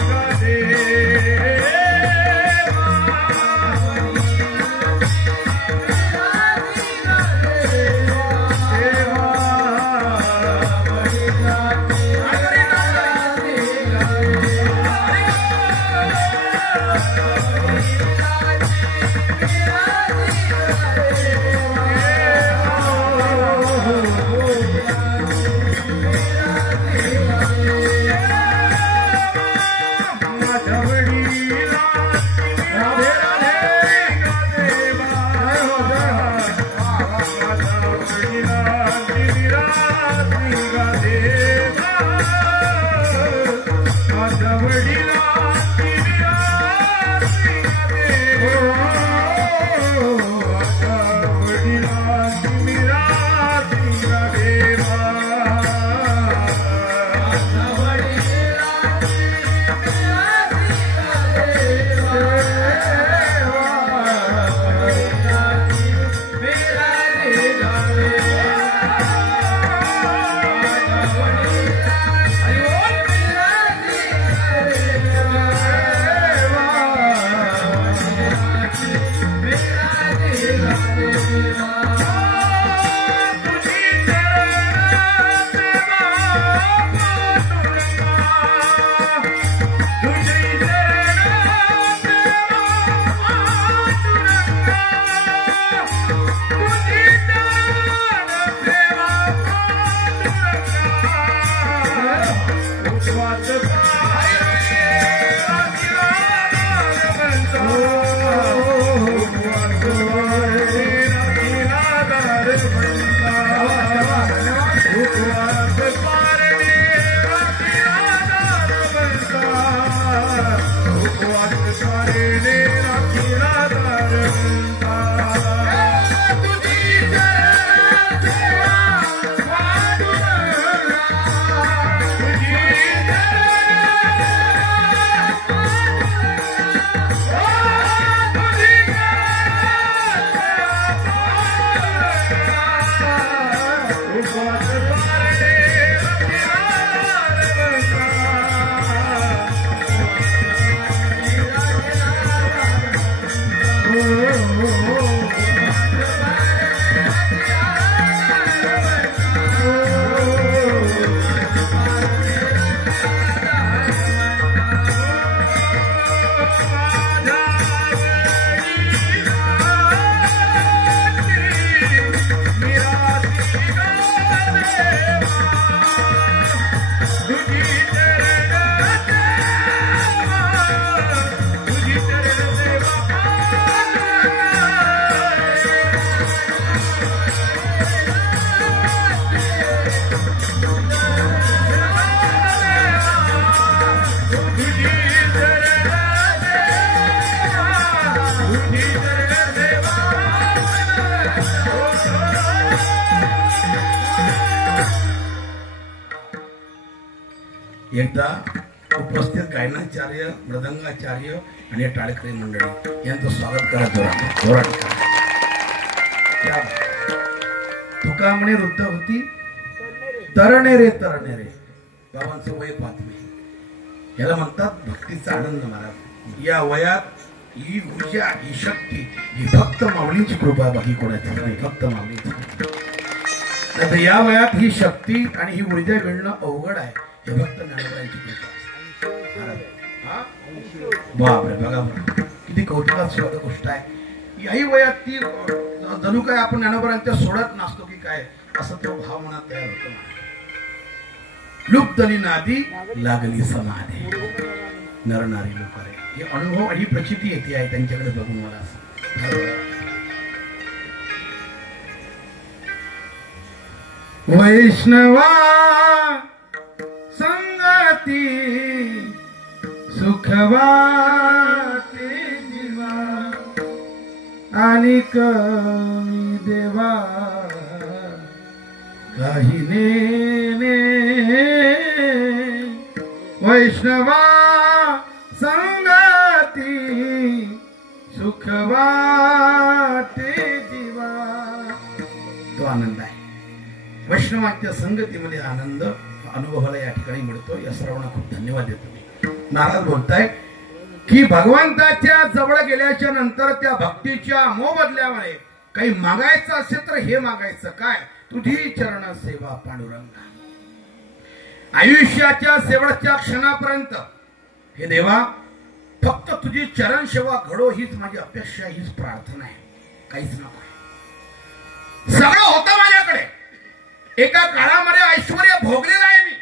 एकदा उपस्थित गायनाचार्य मृदंगाचार्य आणि टाळकरी मंडळी यांचं स्वागत करा जोरात तुका म्हणे वृद्ध होती तरणे रे बाबांचं वय पातळी याला म्हणतात भक्तीचा आनंद महाराज या वयात ही ऊर्जा ही शक्ती ही फक्त माऊलींची कृपा बाकी कोणाची नाही फक्त माऊलींची या वयात ही शक्ती आणि ही ऊर्जा मिळणं अवघड आहे हे फक्त ज्ञानोबांची कृपा बापरे बघा किती कौतुकास्पद गोष्ट आहे याही वयात ती जणू काय आपण ज्ञानोबांच्या सोडत नसतो की काय असं तो भाव मनात तयार होतो लुप्तली नादी लागली समाधी नरनारी लोकारे हे अनुभव आणि प्रचिती येते आहे त्यांच्याकडे बघून मला वैष्णवा संगती सुखवा जीवा आणि कमी देवा काही ने वैष्णवा संगती सुख वाटे जीवा. तो आनंद आहे. वैष्णवाच्या संगतीमध्ये आनंद अनुभवाला या ठिकाणी मिळतो. या सर्वांना खूप धन्यवाद देतो मी. महाराज बोलताय की भगवंताच्या जवळ गेल्याच्या नंतर त्या भक्तीच्या मोबदल्यामुळे काही मागायचं असेल तर हे मागायचं काय, तुझी चरण सेवा पांडुरंगा. आयुष्याच्या शेवटच्या क्षणापर्यंत हे देवा फक्त तुझी चरण सेवा घडो हीच माझी अपेक्षा, हीच प्रार्थना आहे. काहीच नको. सगळं होतं माझ्याकडे. एका काळामध्ये ऐश्वर्य भोगलेलं आहे मी.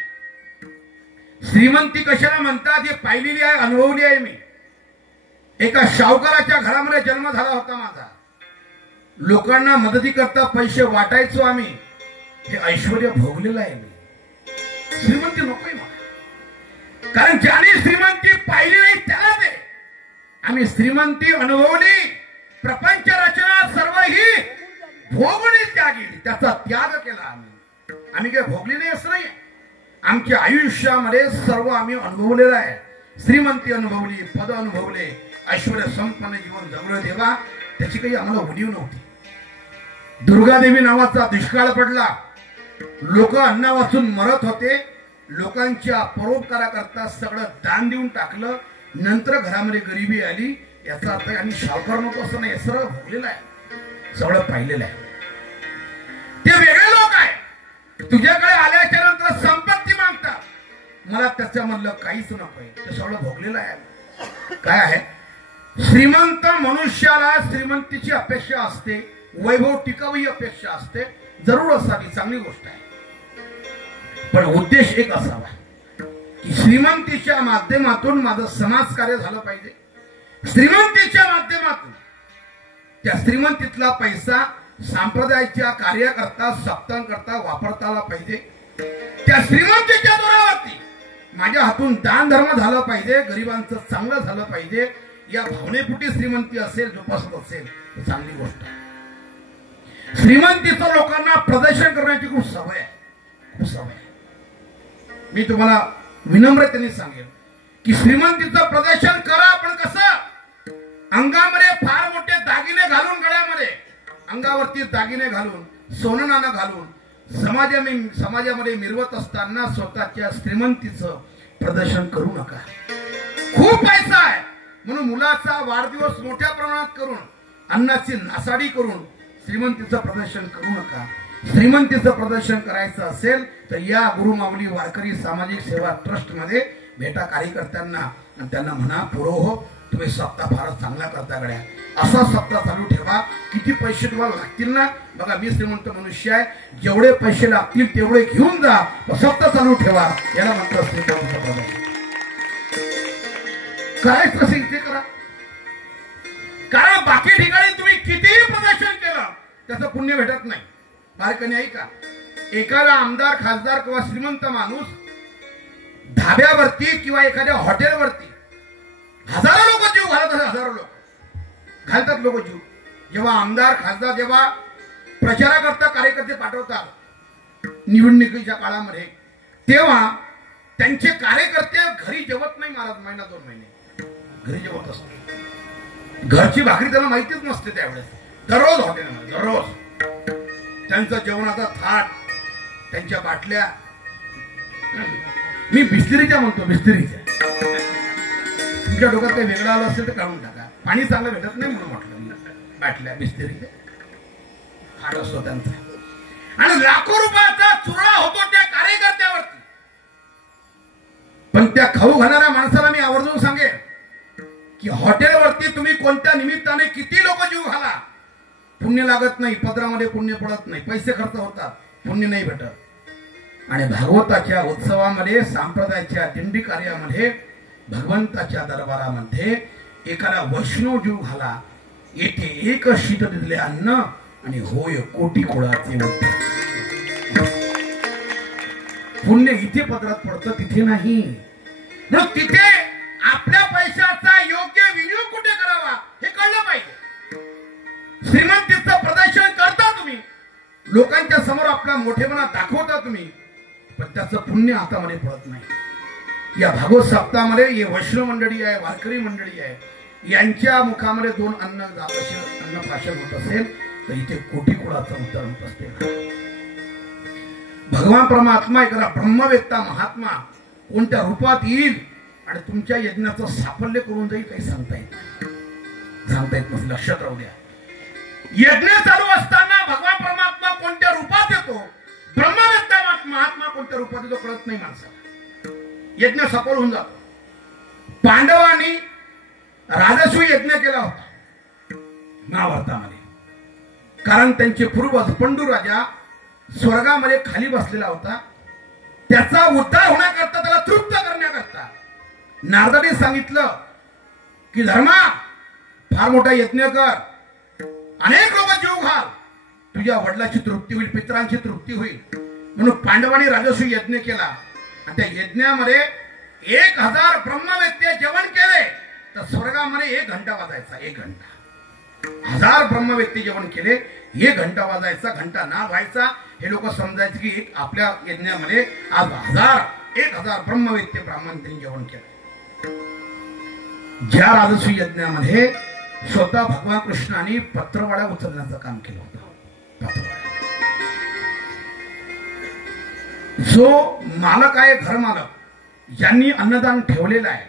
श्रीमंती कशाला म्हणतात हे पाहिलेली आहे, अनुभवली आहे मी. एका सावकाराच्या घरामध्ये जन्म झाला होता माझा. लोकांना मदती करता पैसे वाटायचो आम्ही. हे ऐश्वर्य भोगलेलं आहे मी. श्रीमंती नकोय मला. कारण ज्याने श्रीमंती पाहिली नाही त्याला ते. आम्ही श्रीमंती अनुभवली. प्रपंच रचना सर्व ही भोगणी त्यागी, त्याचा त्याग केला आम्ही. आम्ही काय भोगली नाही असं नाही. आमच्या आयुष्यामध्ये सर्व आम्ही अनुभवलेलं आहे. श्रीमंती अनुभवली, पद अनुभवले, ऐश्वर्य संपन्न जीवन जगलो देवा. त्याची काही आम्हाला उणीव नव्हती. दुर्गादेवी नावाचा दुष्काळ पडला. लोक अन्ना वाचून मरत होते. लोकांच्या परोपकाराकरता सगळं दान देऊन टाकलं. नंतर घरामध्ये गरिबी आली. याचा अर्थ आम्ही सावकार नको असं नाही. सर्व भोगलेलं आहे, सगळं पाहिलेलं आहे. ते वेगळे लोक आहे. तुझ्याकडे आल्याच्या नंतर संपत्ती मागतात. मला त्याच्यामधलं काहीच नकोय. ते सगळं भोगलेलं आहे. काय आहे, श्रीमंत मनुष्याला श्रीमंतीची अपेक्षा असते, वैभव टिकावी अपेक्षा असते. जरूर असावी, चांगली गोष्ट आहे. पण उद्देश एक असावा की श्रीमंतीच्या माध्यमातून माझं समाज कार्य झालं पाहिजे. श्रीमंतीच्या माध्यमातून त्या श्रीमंतीतला पैसा संप्रदायाच्या कार्याकरता सप्तांकरता वापरता आला पाहिजे. त्या श्रीमंतीच्या जोरावरती माझ्या हातून दान धर्म झालं पाहिजे. गरिबांचं चांगलं झालं पाहिजे. या भावनेपुटी श्रीमंती असेल, जोपासत असेल तर चांगली गोष्ट आहे. श्रीमंतीचं लोकांना प्रदर्शन करण्याची खूप सवय आहे, खूप सवय आहे. मी तुम्हाला विनम्रतेने सांगेन की श्रीमंतीचं प्रदर्शन करा, पण कसं, अंगामध्ये फार मोठे दागिने घालून, गळ्यामध्ये अंगावरती दागिने घालून, सोनं नाणं घालून समाजामध्ये मिरवत असताना स्वतःच्या श्रीमंतीचं प्रदर्शन करू नका. खूप पैसा आहे म्हणून मुलाचा वाढदिवस मोठ्या प्रमाणात करून, अन्नाची नासाडी करून श्रीमंतीचं प्रदर्शन करू नका. श्रीमंतीचं प्रदर्शन करायचं असेल तर या गुरुमाऊली वारकरी सामाजिक सेवा ट्रस्ट मध्ये भेटा कार्यकर्त्यांना आणि त्यांना म्हणा, पुरोहो तुम्ही सप्ताह फारच चांगला करता गड्या, असा सप्ताह चालू ठेवा. किती पैसे तुम्हाला लागतील ना, बघा मी श्रीमंत मनुष्य आहे, जेवढे पैसे लागतील तेवढे घेऊन जा, सप्ताह चालू ठेवा. याला म्हणतात श्रीमंतीचं प्रदर्शन. करायचं असेल ते करा. कारण बाकी ठिकाणी तुम्ही कितीही प्रदर्शन केलं त्याचं पुण्य भेटत नाही. बारकणी ऐका, एखादा आमदार, खासदार किंवा श्रीमंत माणूस धाब्यावरती किंवा एखाद्या हॉटेलवरती हजारो लोक जीव घालत असतात. हजारो लोक घालतात लोक जीव. जेव्हा आमदार, खासदार जेव्हा प्रचाराकरता कार्यकर्ते पाठवतात निवडणुकीच्या काळामध्ये, तेव्हा त्यांचे कार्यकर्ते घरी जेवत नाही महाराज. महिना 2 महिने घरी जेवत असतात. घरची भाकरी त्यांना माहितीच नसते त्यावेळेस. दररोज हॉटेलमध्ये, दररोज त्यांचा जेवणाचा थाट, त्यांच्या बाटल्या, मी बिस्लरीच्या म्हणतो, बिस्लरीच्या. तुमच्या डोक्यात काही वेगळं आलं असेल तर काढून टाका. पाणी चांगलं भेटत नाही म्हणून म्हटलं. बाटल्या बिस्लरीच्या थाट असतो त्यांचा. आणि लाखो रुपयाचा चुरा होतो त्या कार्यकर्त्यावरती. पण त्या खाऊ घालणाऱ्या माणसाला मी आवर्जून सांगेन की हॉटेलवरती तुम्ही कोणत्या निमित्ताने किती लोक जीव घाला, पुण्य लागत नाही. पदरामध्ये पुण्य पडत नाही. पैसे खर्च होतात, पुण्य नाही भेटत. आणि भागवताच्या उत्सवामध्ये, संप्रदायाच्या दिंडी कार्यामध्ये, भगवंताच्या दरबारामध्ये एखादा वैष्णव जीव घाला, येथे एक शीत दिले अन्न आणि होय कोटी कुळाचे उत्तर. पुण्य इथे पदरात पडतं, तिथे नाही. तिथे आपल्या पैशाचा योग्य विनियोग कुठे करावा हे कळलं पाहिजे. श्रीमंतीचं प्रदर्शन करता तुम्ही, लोकांच्या समोर आपला मोठेपणा दाखवता तुम्ही, पण त्याचं पुण्य हातामध्ये पडत नाही. या भागवत सप्ताहामध्ये हे वैष्णव मंडळी आहे, वारकरी मंडळी आहे, यांच्या मुखामध्ये 2 अन्न जात असेल, अन्न प्राशन होत असेल तर इथे कोटी कुळाचं उतरण होत असते. भगवान परमात्मा एखादा ब्रह्मवेत्ता महात्मा कोणत्या रूपात येईल आणि तुमच्या यज्ञाचं साफल्य करून जाईल काही सांगता येत नाही. लक्षात राहू द्या. यज्ञ चालू असताना भगवान परमात्मा कोणत्या रूपात येतो, ब्रह्मवेत्ता महात्मा कोणत्या रूपात येतो कळत नाही माणसाला. यज्ञ सफल होऊन जातो. पांडवांनी राजसूय यज्ञ केला होता महाभारतामध्ये, कारण त्यांचे पूर्वज पंडू राजा स्वर्गामध्ये खाली बसलेला होता. त्याचा उद्धार होण्याकरता, त्याला तृप्त करण्याकरता नारदाने सांगितलं की धर्मा फार मोठा यज्ञ कर, अनेक लोक जीव घाल, तुझ्या वडिलाची तृप्ती होईल, पितरांची तृप्ती होईल. म्हणून पांडवांनी राजसूय यज्ञ केला आणि त्या यज्ञामध्ये 1000 ब्रह्मवेत्ते जेवण केले तर स्वर्गामध्ये 1 घंटा वाजायचा. 1 घंटा 1000 ब्रह्मवेत्ते जेवण केले, 1 घंटा वाजायचा, घंटा नाद व्हायचा. हे लोक समजायचे की आपल्या यज्ञामध्ये आज 1000 ब्रह्मवेत्ते ब्राह्मण त्यांनी जेवण केलं. ज्या राजसूय यज्ञामध्ये स्वतः भगवान कृष्णाने पत्रवाड्या उचलण्याचं काम केलं होतं. जो मालक आहे, घर मालक, ज्यांनी अन्नदान ठेवलेलं आहे,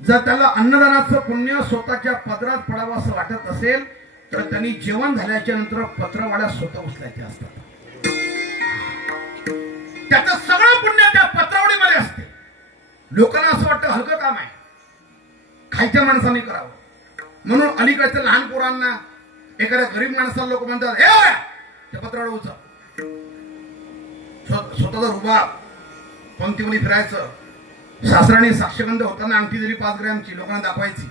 जर त्याला अन्नदानाचं पुण्य स्वतःच्या पदरात पडावं असं वाटत असेल तर त्यांनी जेवण झाल्याच्या नंतर पत्रवाड्या स्वतः उचलायच्या असतात. त्याचं सगळं पुण्य त्या पत्रवाडीमध्ये असते. लोकांना असं वाटतं हलकं काम आहे, खायच्या माणसाने करावं. म्हणून अलीकडच्या लहान पोरांना, एखाद्या गरीब माणसाला लोक म्हणतात, हे त्या पत्रवाडा उचल. स्वतःचा रुबाब पंक्तीमध्ये फिरायचं. सासराने साक्षगंध होताना अंगठी दिली 5 ग्रॅमची, लोकांना दाखवायची,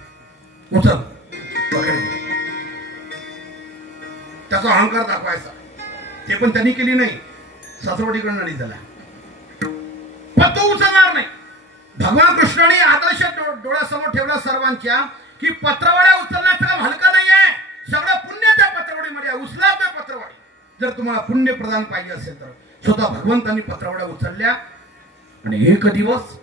उचल. त्याचा अहंकार दाखवायचा. ते पण त्यांनी केली नाही, सासरवडीकडून नाही झाला, पण तो उचलणार नाही. भगवान कृष्णाने आदर्श डोळ्यासमोर ठेवला सर्वांच्या की पत्रवाड्या उचलण्याचं काम हलका नाही आहे. सगळं पुण्य त्या पत्रवाडीमध्ये आहे. उचला त्या पत्रवाडी. जर तुम्हाला पुण्य प्रदान पाहिजे असेल तर स्वतः भगवंतांनी पत्रवाड्या उचलल्या आणि 1 दिवस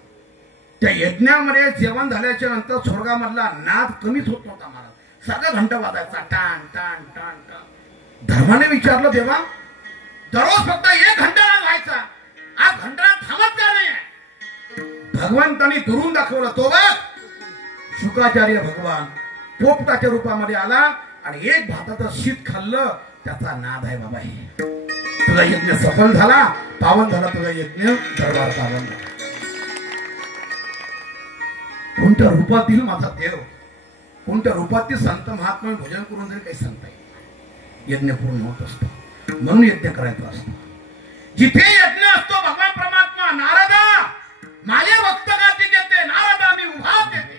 त्या यज्ञामध्ये जेवण झाल्याच्या नंतर स्वर्गामधला नाद कमीच होत नव्हता. महाराज सगळा घंटा वाजायचा, टाण टाण टाण टाण. धर्माने विचारलं, देवा दररोज फक्त 1 घंटा नाद व्हायचा, आज घंटा थांबत का नाही? भगवंतांनी दुरून दाखवलं. तो बघ शुकाचार्य भगवान पोपटाच्या रूपामध्ये आला आणि 1 भाताचं शीत खाल्लं, त्याचा नाद आहे बाबा. हे तुझा यज्ञ सफल झाला, पावन झाला तुझा यज्ञ, दरबार पावन झाला. कोणत्या रूपातील माझा देव, कोणत्या रूपातील संत महात्मा भोजन करून जरी काही सांगता येईल. यज्ञ पूर्ण होत असतो, म्हणून यज्ञ करायचा असतो. जिथे यज्ञ असतो भगवान परमात्मा, नारदा माझे भक्त गाती घेते, नारदा मी उभा देते.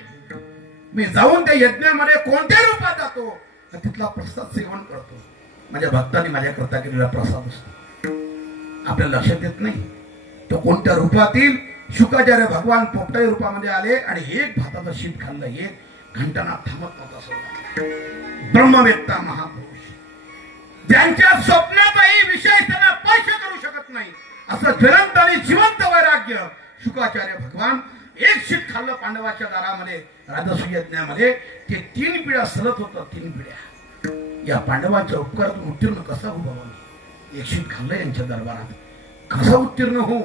मी जाऊन त्या यज्ञामध्ये कोणत्या रूपात जातो तर तिथला प्रसाद सेवन करतो. माझ्या भक्तांनी माझ्याकरता केलेला प्रसाद असतो, आपल्याला लक्षात येत नाही. तो कोणत्या रूपातील शुकाचार्य भगवान पोपटाच्या रूपामध्ये आले आणि 1 भाताचं शीत खाल्लं, 1 घंटाना थांबत नव्हता. ब्रह्मवेत्ता महापुरुष, ज्यांच्या स्वप्नातही विषय त्यांना स्पर्श करू शकत नाही, असं ज्वलंत आणि जिवंत वैराग्य शुकाचार्य भगवान. 1 शीत खाल्लं पांडवाच्या दारामध्ये राजसूय यज्ञामध्ये. ते 3 पिढ्या सलत होतं. 3 पिढ्या या पांडवांच्या उपकारातून उत्तीर्ण कसा हो बाबा? 1 शीत खाल्लं यांच्या दरबारात, कसा उत्तीर्ण हो?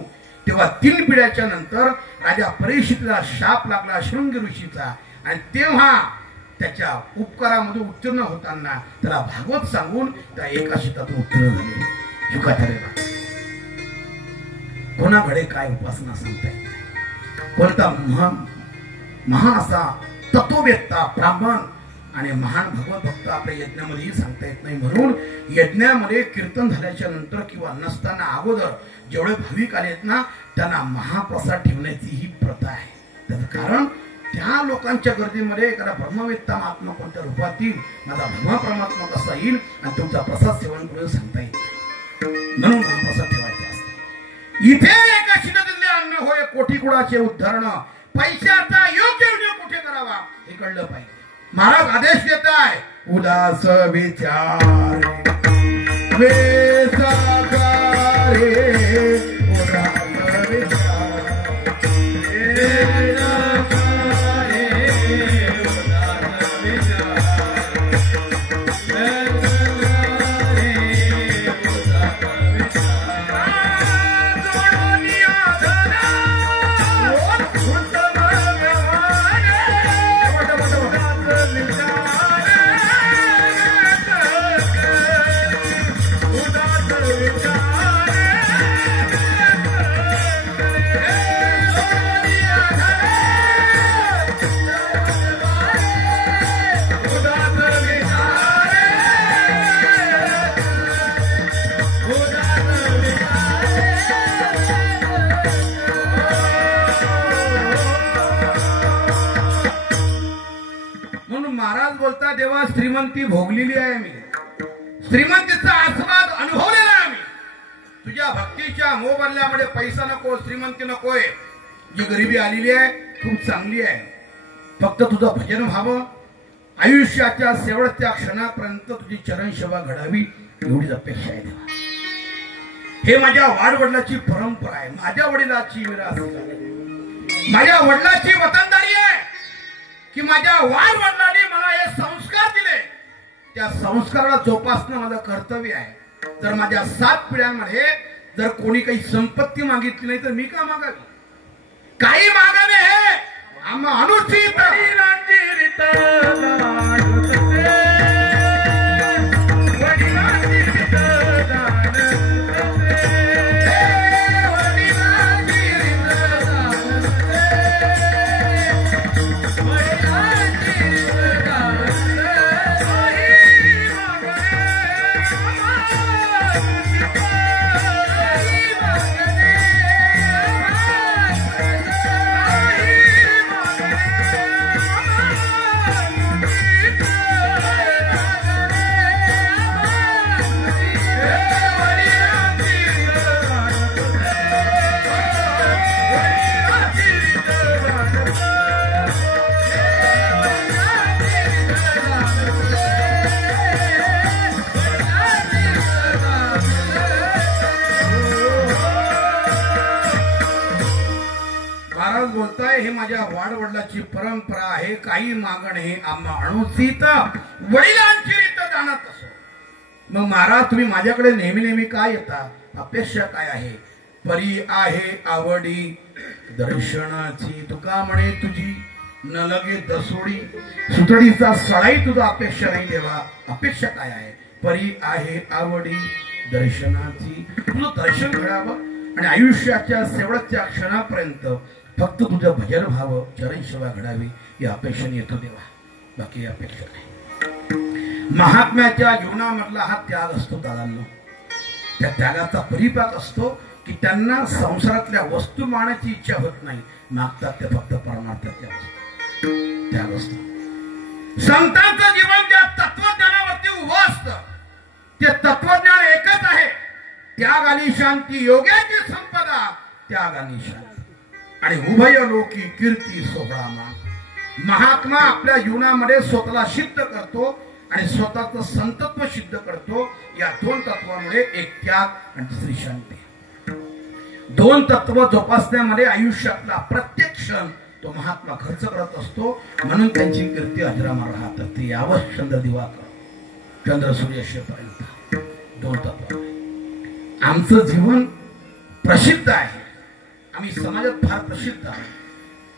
तेव्हा 3 पिढ्याच्या नंतर राजा परीक्षितला शाप लागला शृंग ऋषीचा, आणि तेव्हा त्याच्या उपकारामध्ये उत्तीर्ण होताना त्याला भागवत सांगून त्या 1 शीतातून उत्तीर्ण झाले शुकाचार्य. कोणाकडे काय उपासना सांगता येत नाही. कोणता महान असा तत्ववेत्ता ब्राह्मण आणि महान भगवत भक्त आपल्या यज्ञामध्येही सांगता येत नाही. म्हणून यज्ञामध्ये कीर्तन झाल्याच्या नंतर किंवा नसताना अगोदर जेवढे भाविक आलेत ना, त्यांना महाप्रसाद ठेवण्याची ही प्रथा आहे. त्याचं कारण त्या लोकांच्या गर्दीमध्ये एखादा ब्रह्मवेत्ता महात्मा कोणत्या रूपात येईल, माझा भगवान परमात्मा कसा येईल आणि तुमचा प्रसाद सेवन करून सांगता येत नाही. म्हणून महाप्रसाद ठेवायचा असतो. इथे 1 शीतातले अन्न होय कोटी कुळाचे उद्धरण, पैशाचा योग्य विनियोग कुठे करावा हे कळलं पाहिजे. महाराज आदेश देत आहे, उदास विचार वेसाकारे, उदास विचार आता देवा श्रीमंती भोगलेली आहे मी, श्रीमंतीचा आस्वाद अनुभवलेला आहे मी. तुझ्या भक्तीच्या मोबदल्यामध्ये पैसा नको, श्रीमंती नकोय. जी गरिबी आलेली आहे खूप चांगली आहे, फक्त तुझं भजन व्हावं, आयुष्याच्या शेवटच्या क्षणापर्यंत तुझी चरण सेवा घडावी एवढीच अपेक्षा आहे देवा. हे माझ्या वाडवडिलाची परंपरा आहे, माझ्या वडिलाची विरासत आहे, माझ्या वडिलाची वतनदारी आहे की माझ्या वाडवडिलांनी मला हे संस्कार दिले. त्या संस्काराला जोपासणं माझं कर्तव्य आहे. जर माझ्या 7 पिढ्यांमध्ये जर कोणी काही संपत्ती मागितली नाही तर मी का मागावी? काही मागावे हे आम्हा अनुचित बोलताय. हे माझ्या वाडवडिलाची परंपरा आहे, काही मागणे हे आम्हा अनुचित वडिलांची रीत जाणत असो. मग महाराज तुम्ही माझ्याकडे नेहमी नेहमी काय येता? अपेक्षा काय आहे? परी आहे आवडी दर्शनाची, तुका म्हणे तुझी न लगे दसोडी, सुतडीचा सळाई तुझा अपेक्षा नाही देवा. अपेक्षा काय आहे? परी आहे आवडी दर्शनाची, तुझं दर्शन घडावं आणि आयुष्याच्या शेवटच्या क्षणापर्यंत फक्त तुझं भजन व्हावं, चरण सेवा घडावी या अपेक्षेने येतो देवा, बाकी अपेक्षा नाही. महात्म्याच्या जीवनामधला हा त्याग असतो दादांनो. त्या त्यागाचा परिपाक असतो की त्यांना संसारातल्या वस्तू मागण्याची इच्छा होत नाही, मागतात ते फक्त परमार्थातल्या वस्तू. त्याग असतो. संतांचं जीवन त्या तत्वज्ञानावरती उभं असतं. ते तत्वज्ञान एकच आहे, त्याग आणि शांती, योग्याची संपदा त्याग आणि शांती आणि उभय लोकी कीर्ती सोहळा. महात्मा आपल्या जीवनामध्ये स्वतःला सिद्ध करतो आणि स्वतःचं संतत्व सिद्ध करतो. या 2 तत्वामुळे एक त्याग आणि दुसरी शांती. 2 तत्व जोपासण्यामध्ये आयुष्यातला प्रत्येक क्षण तो महात्मा खर्च करत असतो. म्हणून त्यांची कीर्ती अजरामर राहतात. ते यावत चंद्र दिवाकर चंद्र सूर्यशेपर्यंत 2 तत्व. आमचं जीवन प्रसिद्ध आहे, आम्ही समाजात फार प्रसिद्ध आहे.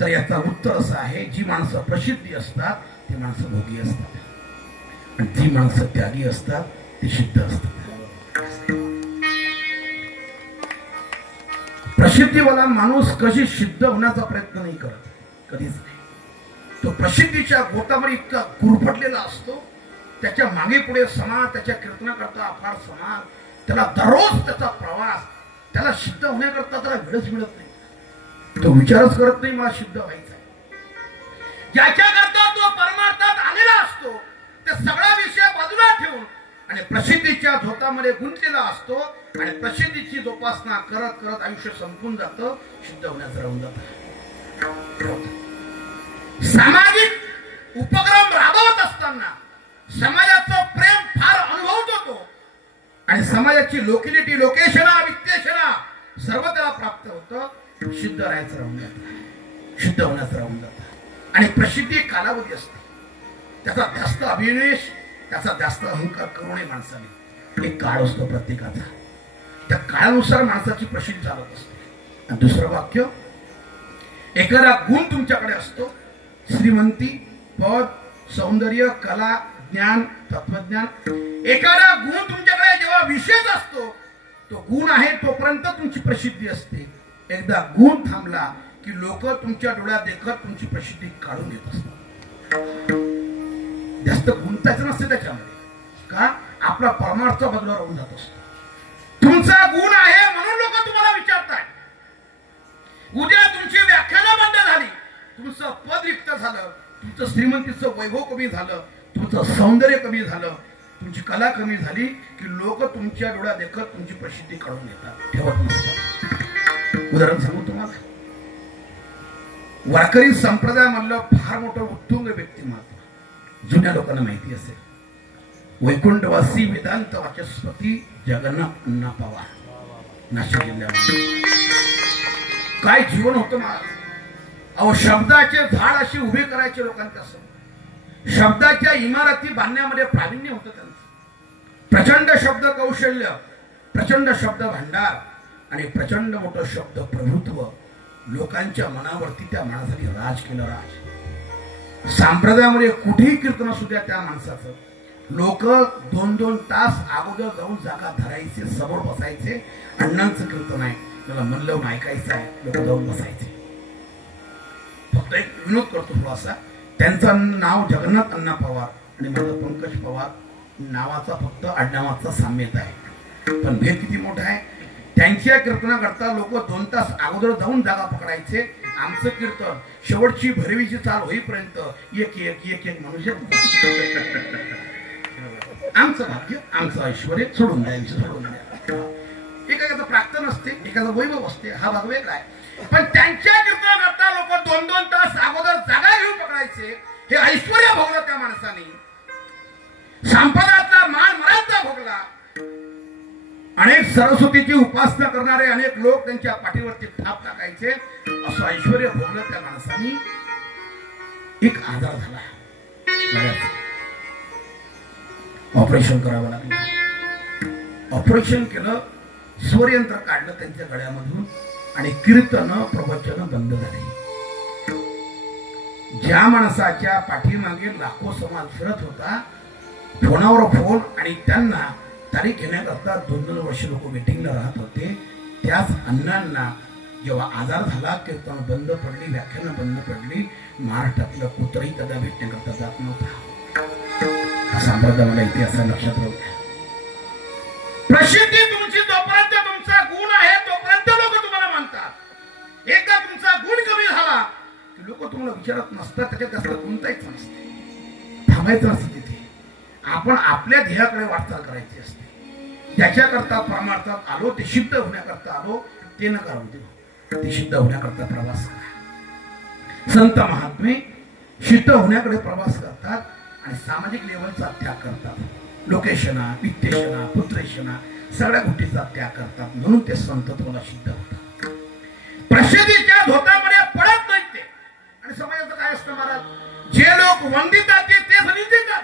तर याचा उत्तर असं आहे, जी माणसं प्रसिद्धी असतात ती माणसं भोगी असतात आणि जी माणसं त्यागी असतात ती सिद्ध असतात. प्रसिद्धीवाला माणूस कशी सिद्ध होण्याचा प्रयत्न नाही करत, कधीच नाही. तो प्रसिद्धीच्या गोतावर इतका गुरफटलेला असतो. त्याच्या मागे पुढे समाज, त्याच्या कीर्तनाकरता अफाट समाज, त्याला दररोज त्याचा प्रवास, त्याला सिद्ध होण्याकरता त्याला वेळच मिळत नाही. तो विचारच करत नाही मला सिद्ध व्हायचं आहे. ज्याच्याकरता तो परमार्थात आलेला असतो ते सगळा विषय बाजूला ठेवून आणि प्रसिद्धीच्या झोतामध्ये गुंतलेला असतो आणि प्रसिद्धीची जोपासना करत करत आयुष्य संपून जातं, सिद्ध होण्याचं राहून जातं. सामाजिक उपक्रम राबवत असताना समाजाचं प्रेम फार अनुभवतो तो आणि समाजाची लोकॅलिटी, लोकेशना, वित्तेशना सर्व त्याला प्राप्त होतं. सिद्ध राहायचं राहून जातं, सिद्ध होण्याचं राहून जातं. आणि प्रसिद्धी कालावधी असते, त्याचा जास्त अभिनिवेश, त्याचा जास्त अहंकार करू नये माणसाने. एक काळ असतो प्रत्येकाचा, त्या काळानुसार माणसाची प्रसिद्धी चालत असते. आणि दुसरं वाक्य, एखादा गुण तुमच्याकडे असतो, श्रीमंती, पद, सौंदर्य, कला, ज्ञान, तत्वज्ञान. एखादा गुण तुमच्याकडे जेव्हा विशेष असतो, तो गुण आहे तोपर्यंत तुमची प्रसिद्धी असते. एकदा गुण थांबला की लोक तुमच्या डोळ्यात देखत तुमची प्रसिद्धी काढून येत असतात. जास्त गुंतायचं नसते त्याच्यामध्ये, का आपला परमार्थ बदला राहून जात असतो. तुमचा गुण आहे म्हणून लोक तुम्हाला विचारतात. उद्या तुमची व्याख्यानं बंद झाली, तुमचं पद रिक्त झालं, तुमचं श्रीमंतीचं वैभव कमी झालं, तुमचं सौंदर्य कमी झालं, तुमची कला कमी झाली की लोक तुमच्या डोळ्यात देखत तुमची प्रसिद्धी काढून येतात, ठेवत नसतात. उदाहरण सांगू तुम्हाला, वारकरी संप्रदायामधलं फार मोठं उत्तुंग व्यक्तिमत्व जुन्या लोकांना माहिती असेल, वैकुंठवासी वेदांत वाचस्पती जगन्नाथ अण्णा पवार, नाशिक जिल्ह्यामध्ये. काय जीवन होतं महाराज. अहो, शब्दाचे झाड अशी उभे करायचे लोकांच्या समोर, शब्दाच्या इमारती बांधण्यामध्ये प्रावीण्य होतं त्यांचं. प्रचंड शब्द कौशल्य, प्रचंड शब्द भांडार आणि प्रचंड मोठं शब्द प्रभुत्व लोकांच्या मनावरती त्या माणसाने राज केलं. राज संप्रदायामध्ये कुठेही कीर्तन असू द्या, त्या माणसाचं लोक 2-2 तास अगोदर जाऊन जागा धरायचे, समोर बसायचे. अण्णांचं कीर्तन आहे, त्याला मन लावून ऐकायचं आहे, लोक जाऊन बसायचे. फक्त एक विनोद करतो थोडासा, त्यांचं नाव जगन्नाथ अण्णा पवार आणि माझं पंकज पवार नावाचा फक्त आडनावाचा साम्यता आहे, पण भेद किती मोठा आहे. त्यांच्या कीर्तनाकरता लोक 2 तास अगोदर जाऊन जागा पकडायचे. आमचं कीर्तन शेवटची भरवीची चाल होईपर्यंत एक एक एक एक मनुष्य. आमचं भाग्य, आमचं ऐश्वर सोडून द्यायचं, सोडून द्या. एखाद्याचं प्रार्थना असते, एखादा वैभव असते, हा भाग वेगळा आहे. पण त्यांच्या कीर्तनाकरता लोक 2-2 तास अगोदर जागा घेऊन पकडायचे. हे ऐश्वर भोगलं त्या माणसाने, संपदाचा मान मरांचा भोगला. अनेक सरस्वतीची उपासना करणारे अनेक लोक त्यांच्या पाठीवरती थाप टाकायचे. असं ऐश्वर भोगलं त्या माणसाने. एक आजार झाला, ऑपरेशन करावं लागलं. ऑपरेशन केलं, स्वरयंत्र काढलं त्यांच्या गळ्यामधून आणि कीर्तन प्रवचन बंद झाले. ज्या माणसाच्या पाठीमागे लाखो समाज फिरत होता, फोनावर फोन, आणि त्यांना तारीख घेण्याकरता 2-2 वर्ष लोक मीटिंगला राहत होते, त्याच अण्णांना जेव्हा आजार झाला, कीर्तन बंद पडली, व्याख्यानं बंद पडली, महाराष्ट्रातलं कुत्रही कदा भेटण्याकरता जात नव्हता. हा संप्रदाय मला इतिहासात लक्षात राहू द्या. प्रसिद्धी तुमची जोपर्यंत तुमचा गुण आहे तोपर्यंत लोक तुम्हाला मानतात. एकदा तुमचा गुण कमी झाला की लोक तुम्हाला विचारत नसतात, त्याच्यात जास्त गुंतायचं नसते, थांबायचं नसतं. तिथे आपण आपल्या ध्येयाकडे वाटचाल करायची असते. त्याच्याकरता परमार्थात आलो, ते सिद्ध होण्याकरता आलो, ते न करू देऊ, ते सिद्ध होण्याकरता प्रवास करा. संत महात्मे सिद्ध होण्याकडे प्रवास करतात आणि सामाजिक लेवलचा त्याग करतात. लोकेशना, वित्तेशना, पुत्रेशना सगळ्या गोष्टीचा त्याग करतात. म्हणून ते संत तुम्हाला सिद्ध होतात. प्रसिद्धीच्या धोतामध्ये पडत नाही ते. आणि समाजाचं काय असतं महाराज, जे लोक वंदितात ते निंदितात.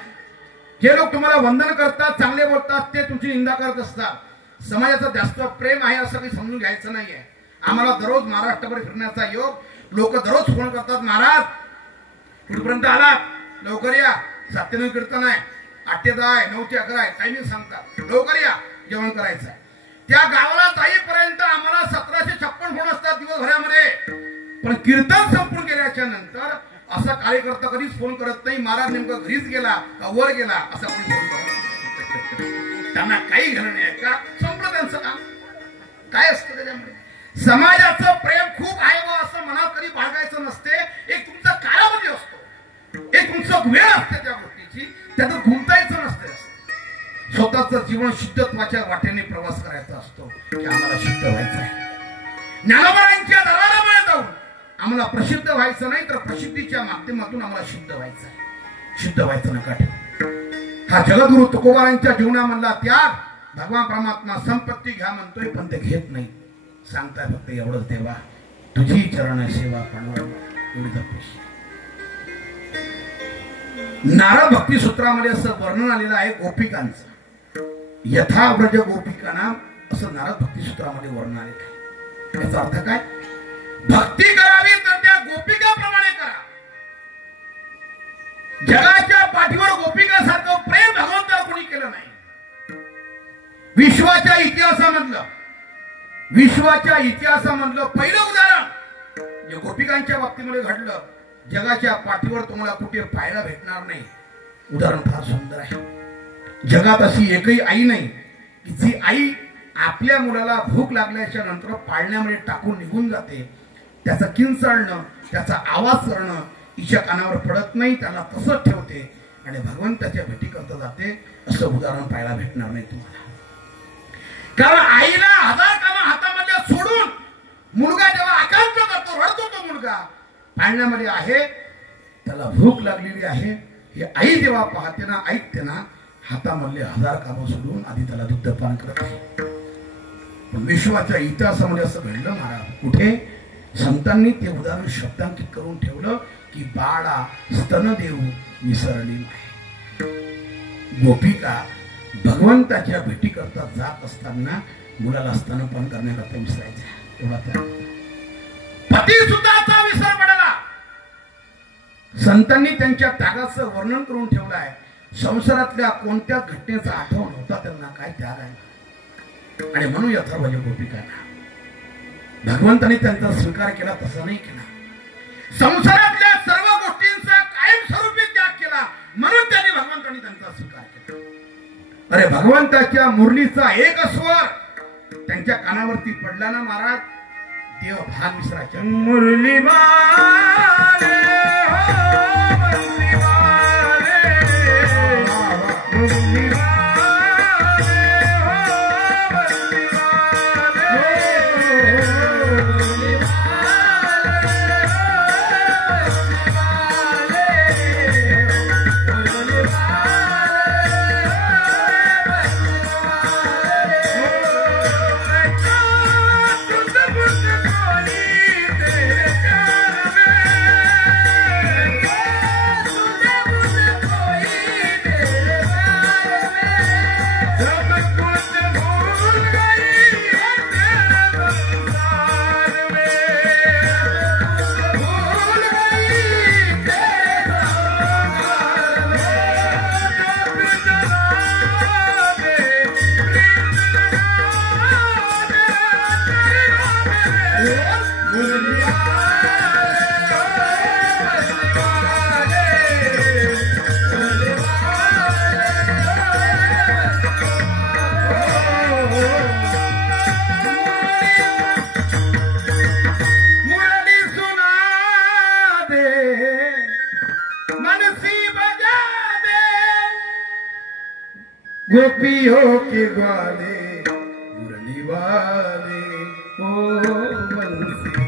जे लोक तुम्हाला वंदन करतात, चांगले बोलतात, ते तुमची निंदा करत असतात. समाजाचं जास्त प्रेम आहे असं काही समजून घ्यायचं नाहीये. आम्हाला दररोज महाराष्ट्रभर फिरण्याचा योग, लोक दररोज फोन करतात, महाराज कुठपर्यंत आलात, लवकर या, 7-9 कीर्तन आहे, 8 ते 10 आहे, 9 ते 11 आहे, टायमिंग सांगतात, लवकर या, जेवण करायचं आहे. त्या गावाला जाईपर्यंत आम्हाला 1756 फोन असतात दिवसभरामध्ये. पण कीर्तन संपून गेल्याच्या नंतर असा कार्यकर्ता कधीच फोन करत नाही, महाराज नेमका घरीच गेला का वर गेला असा कोणी फोन करत. त्यांना काही घेणं नाही का, संपलं त्यांचं काम. काय असतं त्याच्यामध्ये, समाजाचं प्रेम खूप आहे व असं मनात कधी बाळगायचं नसते. एक तुमचा कालावधी असतो, एक तुमचं वेळ असते त्या गोष्टीची, त्यातून गुंतायचं नसते. स्वतःचं जीवन सिद्धत्वाच्या वाटेने प्रवास करायचा असतो की आम्हाला सिद्ध व्हायचं आहे. ज्ञानोबांच्या दरबारामध्ये जाऊन आम्हाला प्रसिद्ध व्हायचं नाही, तर प्रसिद्धीच्या माध्यमातून आम्हाला सिद्ध व्हायचं आहे. सिद्ध व्हायचं नका ठेवू. हा जगद्गुरु तुकोबारांच्या जीवनामधला त्याग. भगवान परमात्मा संपत्ती घ्या म्हणतोय, पण ते घेत नाही. सांगताय फक्त एवढंच, देवा तुझी चरण सेवा पांडुरंग. नारद भक्ती सूत्रामध्ये असं वर्णन आलेलं आहे गोपिकांचं. यथा व्रज गोपिकांना असं नारद भक्ती सूत्रामध्ये वर्णन आलेलं आहे. याचा अर्थ काय, भक्ती करावी तर त्या गोपिकाप्रमाणे करा. जगाच्या पाठीवर गोपिकासारखं प्रेम भगवंताला कोणी केलं नाही. विश्वाच्या इतिहासामधलं पहिलं उदाहरण जे गोपिकांच्या बाबतीमध्ये घडलं, जगाच्या पाठीवर तुम्हाला कुठे पाहायला भेटणार नाही. उदाहरण फार सुंदर आहे. जगात अशी एकही आई नाही की जी आई आपल्या मुलाला भूक लागल्याच्या नंतर पाळण्यामध्ये टाकून निघून जाते. त्याचं किंचाळणं, त्याचा आवाज करणं हिच्या कानावर पडत नाही, त्याला तसंच ठेवते. आणि भगवंताच्या भेटी करता जाते असं उदाहरण पाहायला भेटणार नाही तुम्हाला. कारण आईला हजार कामं हातामध्ये सोडून मुलगा जेव्हा आकांत करतो, रडतो तो मुलगा, पाळण्यामध्ये आहे, त्याला भूक लागलेली आहे, हे आई जेव्हा पाहते ना, ऐकते ना, हातामधले हजार कामं सोडून आधी त्याला दुग्धपान करत आहे. पण विश्वाच्या इतिहासामध्ये असं घडलं महाराज, कुठे संतांनी ते उदाहरण शब्दांकित करून ठेवलं की बाळा स्तनदेव विसरली नाही. गोपिका भगवंताच्या भेटी करता जात असताना मुलाला स्तनपान करण्याकरता विसरायचं, एवढा त्या पती सुद्धा विसर पडला. संतांनी त्यांच्या त्यागाचं वर्णन करून ठेवलं आहे. संसारातल्या कोणत्या घटनेचा आठवण नव्हता त्यांना, काय त्याग आहे. आणि म्हणून यथार्थ गोपिकांना भगवंताने त्यांचा स्वीकार केला, तसा नाही केला. संसारातल्या सर्व गोष्टींचा कायमस्वरूपी त्याग केला, म्हणून त्यांनी भगवंताने त्यांचा स्वीकार केला. अरे भगवंताच्या मुरलीचा एक स्वर त्यांच्या कानावरती पडला ना महाराज, देव भान विसरायच्या. मुरली बारे मुरली गोपियों के ग्वाले मुरली वाले ओ बंसी,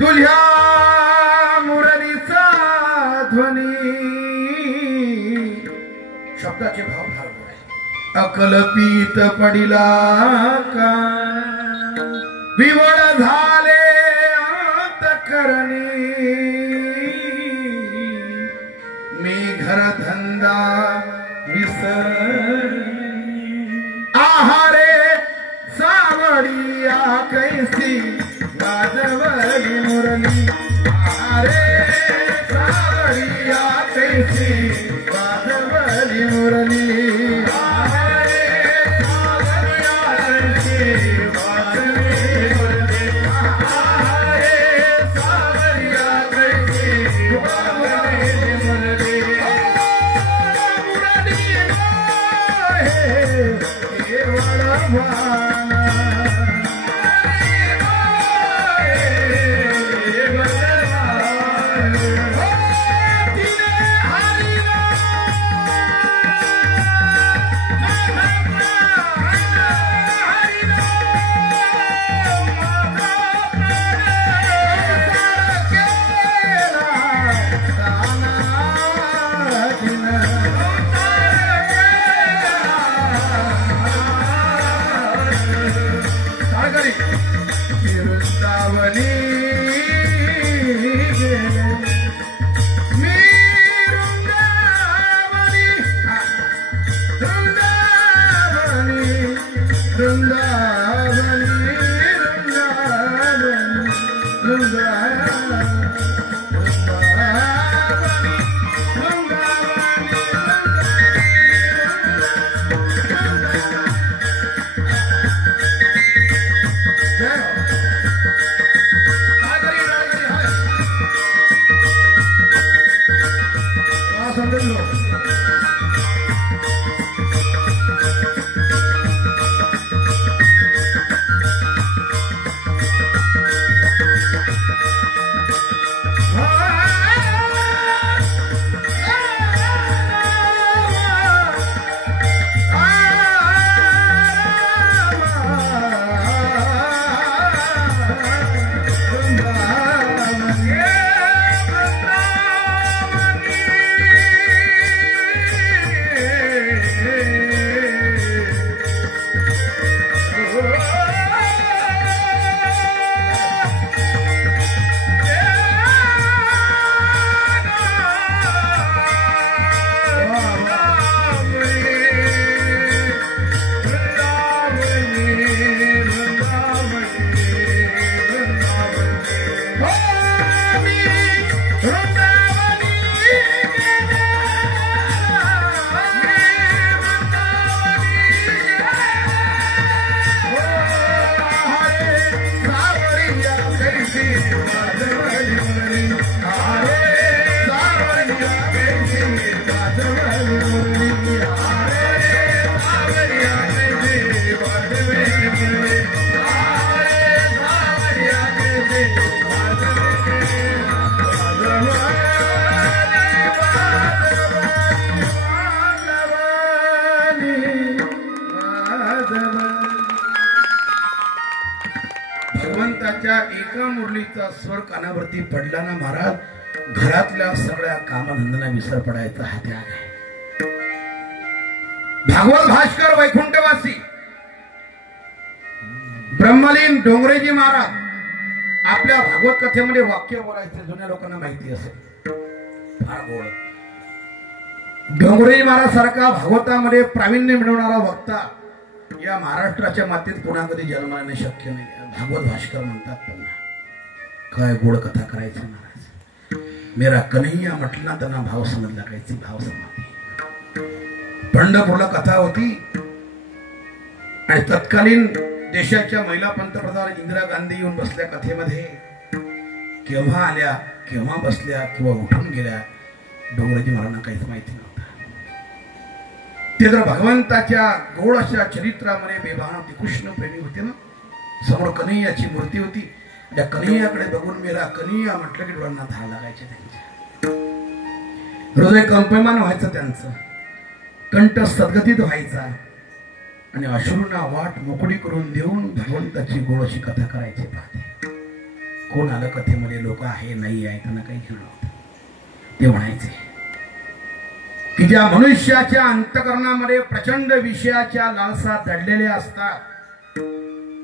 तुझ्या मुरलीचा ध्वनी. शब्दाचे भाव फार गोड आहे. अकल्पित पडिला का विवळ झाले अंतःकरणी, मी घर धंदा आहारे सावडिया कैसी वाजवली मुरली, आहारे सावडिया कैसी वाजवली मुरली, आहारे सावडिया कैसी वाजवली मुरली, आहारे सावडिया कैसी वाजवली मुरली. Ah! भगवंताच्या एका मुरलीचा स्वर कानावरती पडला ना महाराज, घरातल्या सगळ्या कामधंद्यांना विसर पडायचा हा त्याग आहे. भागवत भास्कर वैकुंठवासी ब्रह्मलीन डोंगरेजी महाराज आपल्या भागवत कथेमध्ये वाक्य बोलायचे जुन्या लोकांना माहिती असेल, फार गोड. डोंगरेजी महाराज सारखा भागवतामध्ये प्रावीण्य मिळवणारा वक्ता या महाराष्ट्राच्या मातीत पुन्हा कधी जन्माने शक्य नाही. भागवत भास्कर म्हणतात त्यांना. काय गोड कथा करायची महाराज. मेरा कन्हैया म्हटलं ना त्यांना भाव समज लागायची, भाव समाधी. पंढरपूरला कथा होती आणि तत्कालीन देशाच्या महिला पंतप्रधान इंदिरा गांधी येऊन बसल्या कथेमध्ये. केव्हा आल्या, केव्हा बसल्या, किंवा उठून गेल्या, डोंगरेजी महाराजांना काहीच माहिती नव्हतं. ते जर भगवंताच्या गोड अशा चरित्रामध्ये बेभान होती, कृष्ण प्रेमी होते ना. समोर कन्हैयाची मूर्ती होती, त्या कन्हैयाकडे बघून मेरा कन्हैया म्हटलं की डोळ्यांना धार लागायचे त्यांच्या. हृदय कंपमान व्हायचं त्यांचं, कंठ सद्गतीत व्हायचा आणि अश्रूंना वाट मोकळी करून देऊन भगवंताची गोड अशी कथा करायची. पाहते कोण आलं कथेमध्ये, लोक आहे नाही आहे त्यांना काही घेणं नव्हतं. ते म्हणायचे की ज्या मनुष्याच्या अंतकरणामध्ये प्रचंड विषयाच्या लालसा दडलेल्या असतात,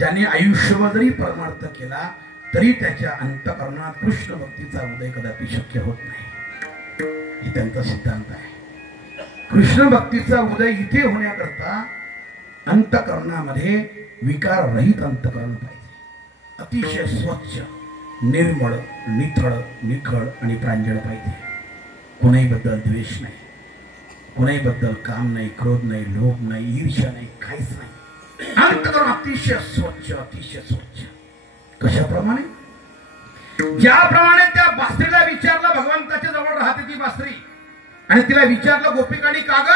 त्याने आयुष्यभर जरी परमार्थ केला तरी त्याच्या अंतकरणात कृष्ण भक्तीचा उदय कदापि शक्य होत नाही. हे त्यांचा सिद्धांत आहे. कृष्ण भक्तीचा उदय इथे होण्याकरता अंतकरणामध्ये विकार रहित अंतकरण पाहिजे. अतिशय स्वच्छ, निर्मळ, निथळ, निखळ आणि प्रांजळ पाहिजे. कोणाही बद्दल द्वेष नाही, कोणाही बद्दल काम नाही, क्रोध नाही, लोभ नाही, ईर्ष्या नाही, काहीच नाही. अंतकरण अतिशय स्वच्छ, अतिशय स्वच्छ. कशाप्रमाणे? ज्याप्रमाणे त्या बासरीला विचारलं, भगवंताच्या जवळ राहते ती बासरी, आणि तिला विचारलं गोपिकांनी, का ग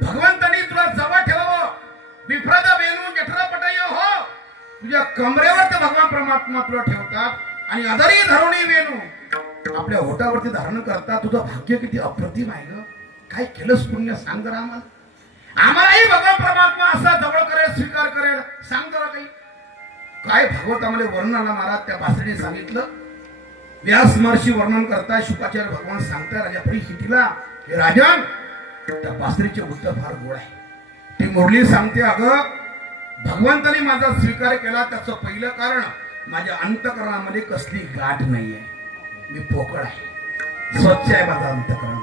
भगवंतांनी तुला जवळ ठेवावं, विफ्रद वेणू जठरपटय हो, तुझ्या कमरेवर ते भगवान परमात्मा तुला ठेवतात आणि अदरी धरुणी वेणू आपल्या होटावरती धारण करतात. तुझं भाग्य किती अप्रतिम आहे ग. काय केलंस पुण्य, सांग जरा आम्हाला. आम्हालाही भगवान परमात्मा असा जवळ करेल, स्वीकार करेल, सांग जरा काही. काय भागवतामध्ये वर्णन आला महाराज. त्या बासरीने सांगितलं. व्यास महर्षी वर्णन करताय, शुकाचार्य भगवान सांगताय राजा परीक्षितीला, हे राजन, त्या बासरीचे उत्तर फार गोड आहे. ती मुरली सांगते, अगं भगवंताने माझा स्वीकार केला त्याचं पहिलं कारण माझ्या अंतकरणामध्ये कसली गाठ नाहीये. मी पोकळ आहे, स्वच्छ आहे माझं अंतकरण,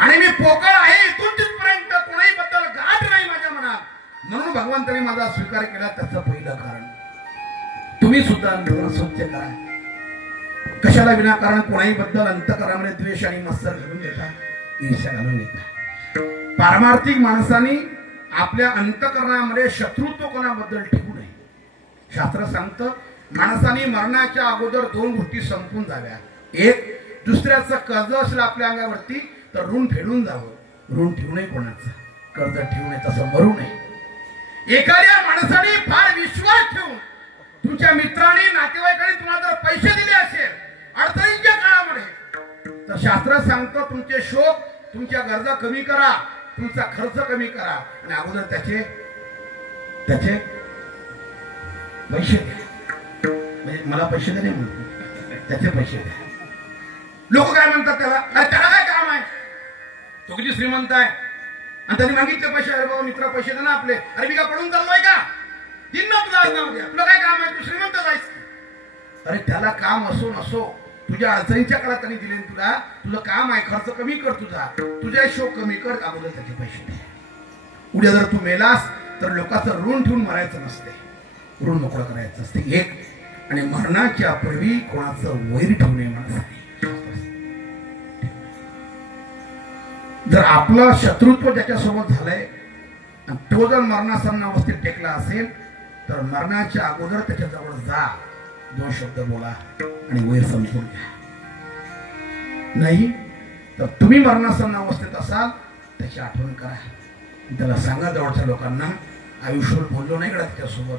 आणि मी पोकळ आहे इथून तिथपर्यंत कोणाही बद्दल गाठ नाही माझ्या मनात, म्हणून भगवंताने माझा स्वीकार केला त्याचं पहिलं कारण. तुम्ही सुद्धा अंतकरण स्वच्छ करा. कशाला विनाकारण कोणाही बद्दल अंतकरणामध्ये द्वेष आणि मत्सर घालून देता, ईर्ष्या घालून देता. पारमार्थिक माणसांनी आपल्या अंतकरणामध्ये शत्रुत्व कोणाबद्दल ठेवू नये. शास्त्र सांगतं, माणसाने मरणाच्या अगोदर दोन गोष्टी संपून जाव्या. एक, दुसऱ्याचं कर्ज असेल आपल्या अंगावरती तर ऋण फेडून जावं. ऋण ठेवू नये कोणाचं, कर्ज ठेवू नये, तसं मरू नये. एखाद्या माणसाने फार विश्वास ठेवून तुमच्या मित्रांनी, नातेवाईकांनी तुम्हाला जर पैसे दिले असेल अडचणीच्या काळामध्ये, तर शास्त्र सांगतं तुमचे शोक, तुमच्या गरजा कमी करा, तुमचा खर्च कमी करा आणि अगोदर त्याचे पैसे द्या. म्हणजे मला पैसे दे नाही म्हणतो, त्याचे पैसे द्या. लोक काय म्हणतात त्याला, त्याला काय काम आहे, तो किती श्रीमंत आहे आणि त्यांनी मागितले पैसे. अरे बाबा मित्र पैसे दे ना आपले. अरे मी का पडून चाललोय का, दिन ना तुला उद्या, तुला काय काम आहे, तू श्रीमंत जायच. अरे त्याला काम असो नसो, तुझ्या अडचणीच्या काळात त्यांनी दिले तुला, तुझं काम आहे, खर्च कमी कर तुझा, तुझा शोक कमी कर, अगोदर त्याचे पैसे दे. उद्या जर तू मेलास तर लोकांचं ऋण ठेवून मरायचं नसते, ऋण मोकळं करायचं असते. एक, आणि मरणाच्या पूर्वी कोणाचं वैर ठेवू नये माणसाने. जर आपलं शत्रुत्व ज्याच्यासोबत झालंय आणि तो जर मरणासन्न अवस्थेत टेकला असेल तर मरणाच्या अगोदर त्याच्याजवळ जा 2 शब्द बोला आणि वैर संपून घ्या. नाही तर तुम्ही मरणासन्न अवस्थेत असाल त्याची आठवण करा. त्याला सांगा जवळच्या लोकांना आयुष्यभर बोललो नाही का त्याच्यासोबत,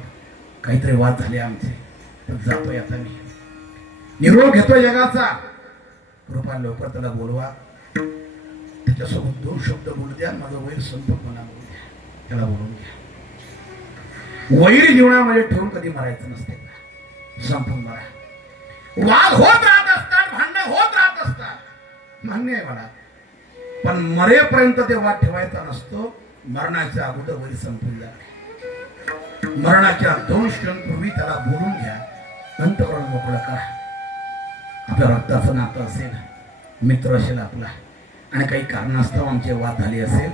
काहीतरी वाद झाले आमचे, तर जातोय आता मी, निरोप घेतोय जगाचा, कृपा लवकर त्याला बोलवा, त्याच्यासोबत 2 शब्द बोलू द्या, माझं वैर संपून मला बोलू द्या, त्याला बोलून घ्या. वैर जीवनामध्ये ठेवून कधी मरायचं नसते, संपून मरा. वाद होत राहत असतात, भांडण होत राहत असतात, मान्य आहे मला, पण मरेपर्यंत ते वाद ठेवायचा नसतो. मरणाच्या अगोदर वैर संपून जाणे. मरणाच्या 2 क्षणांपूर्वी त्याला बोलून घ्या, अंतःकरण मोकळं करा. आपल्या रक्ताचं नातं असेल, मित्र असेल आपला, आणि काही कारणास्तव आमचे वाद झाले असेल,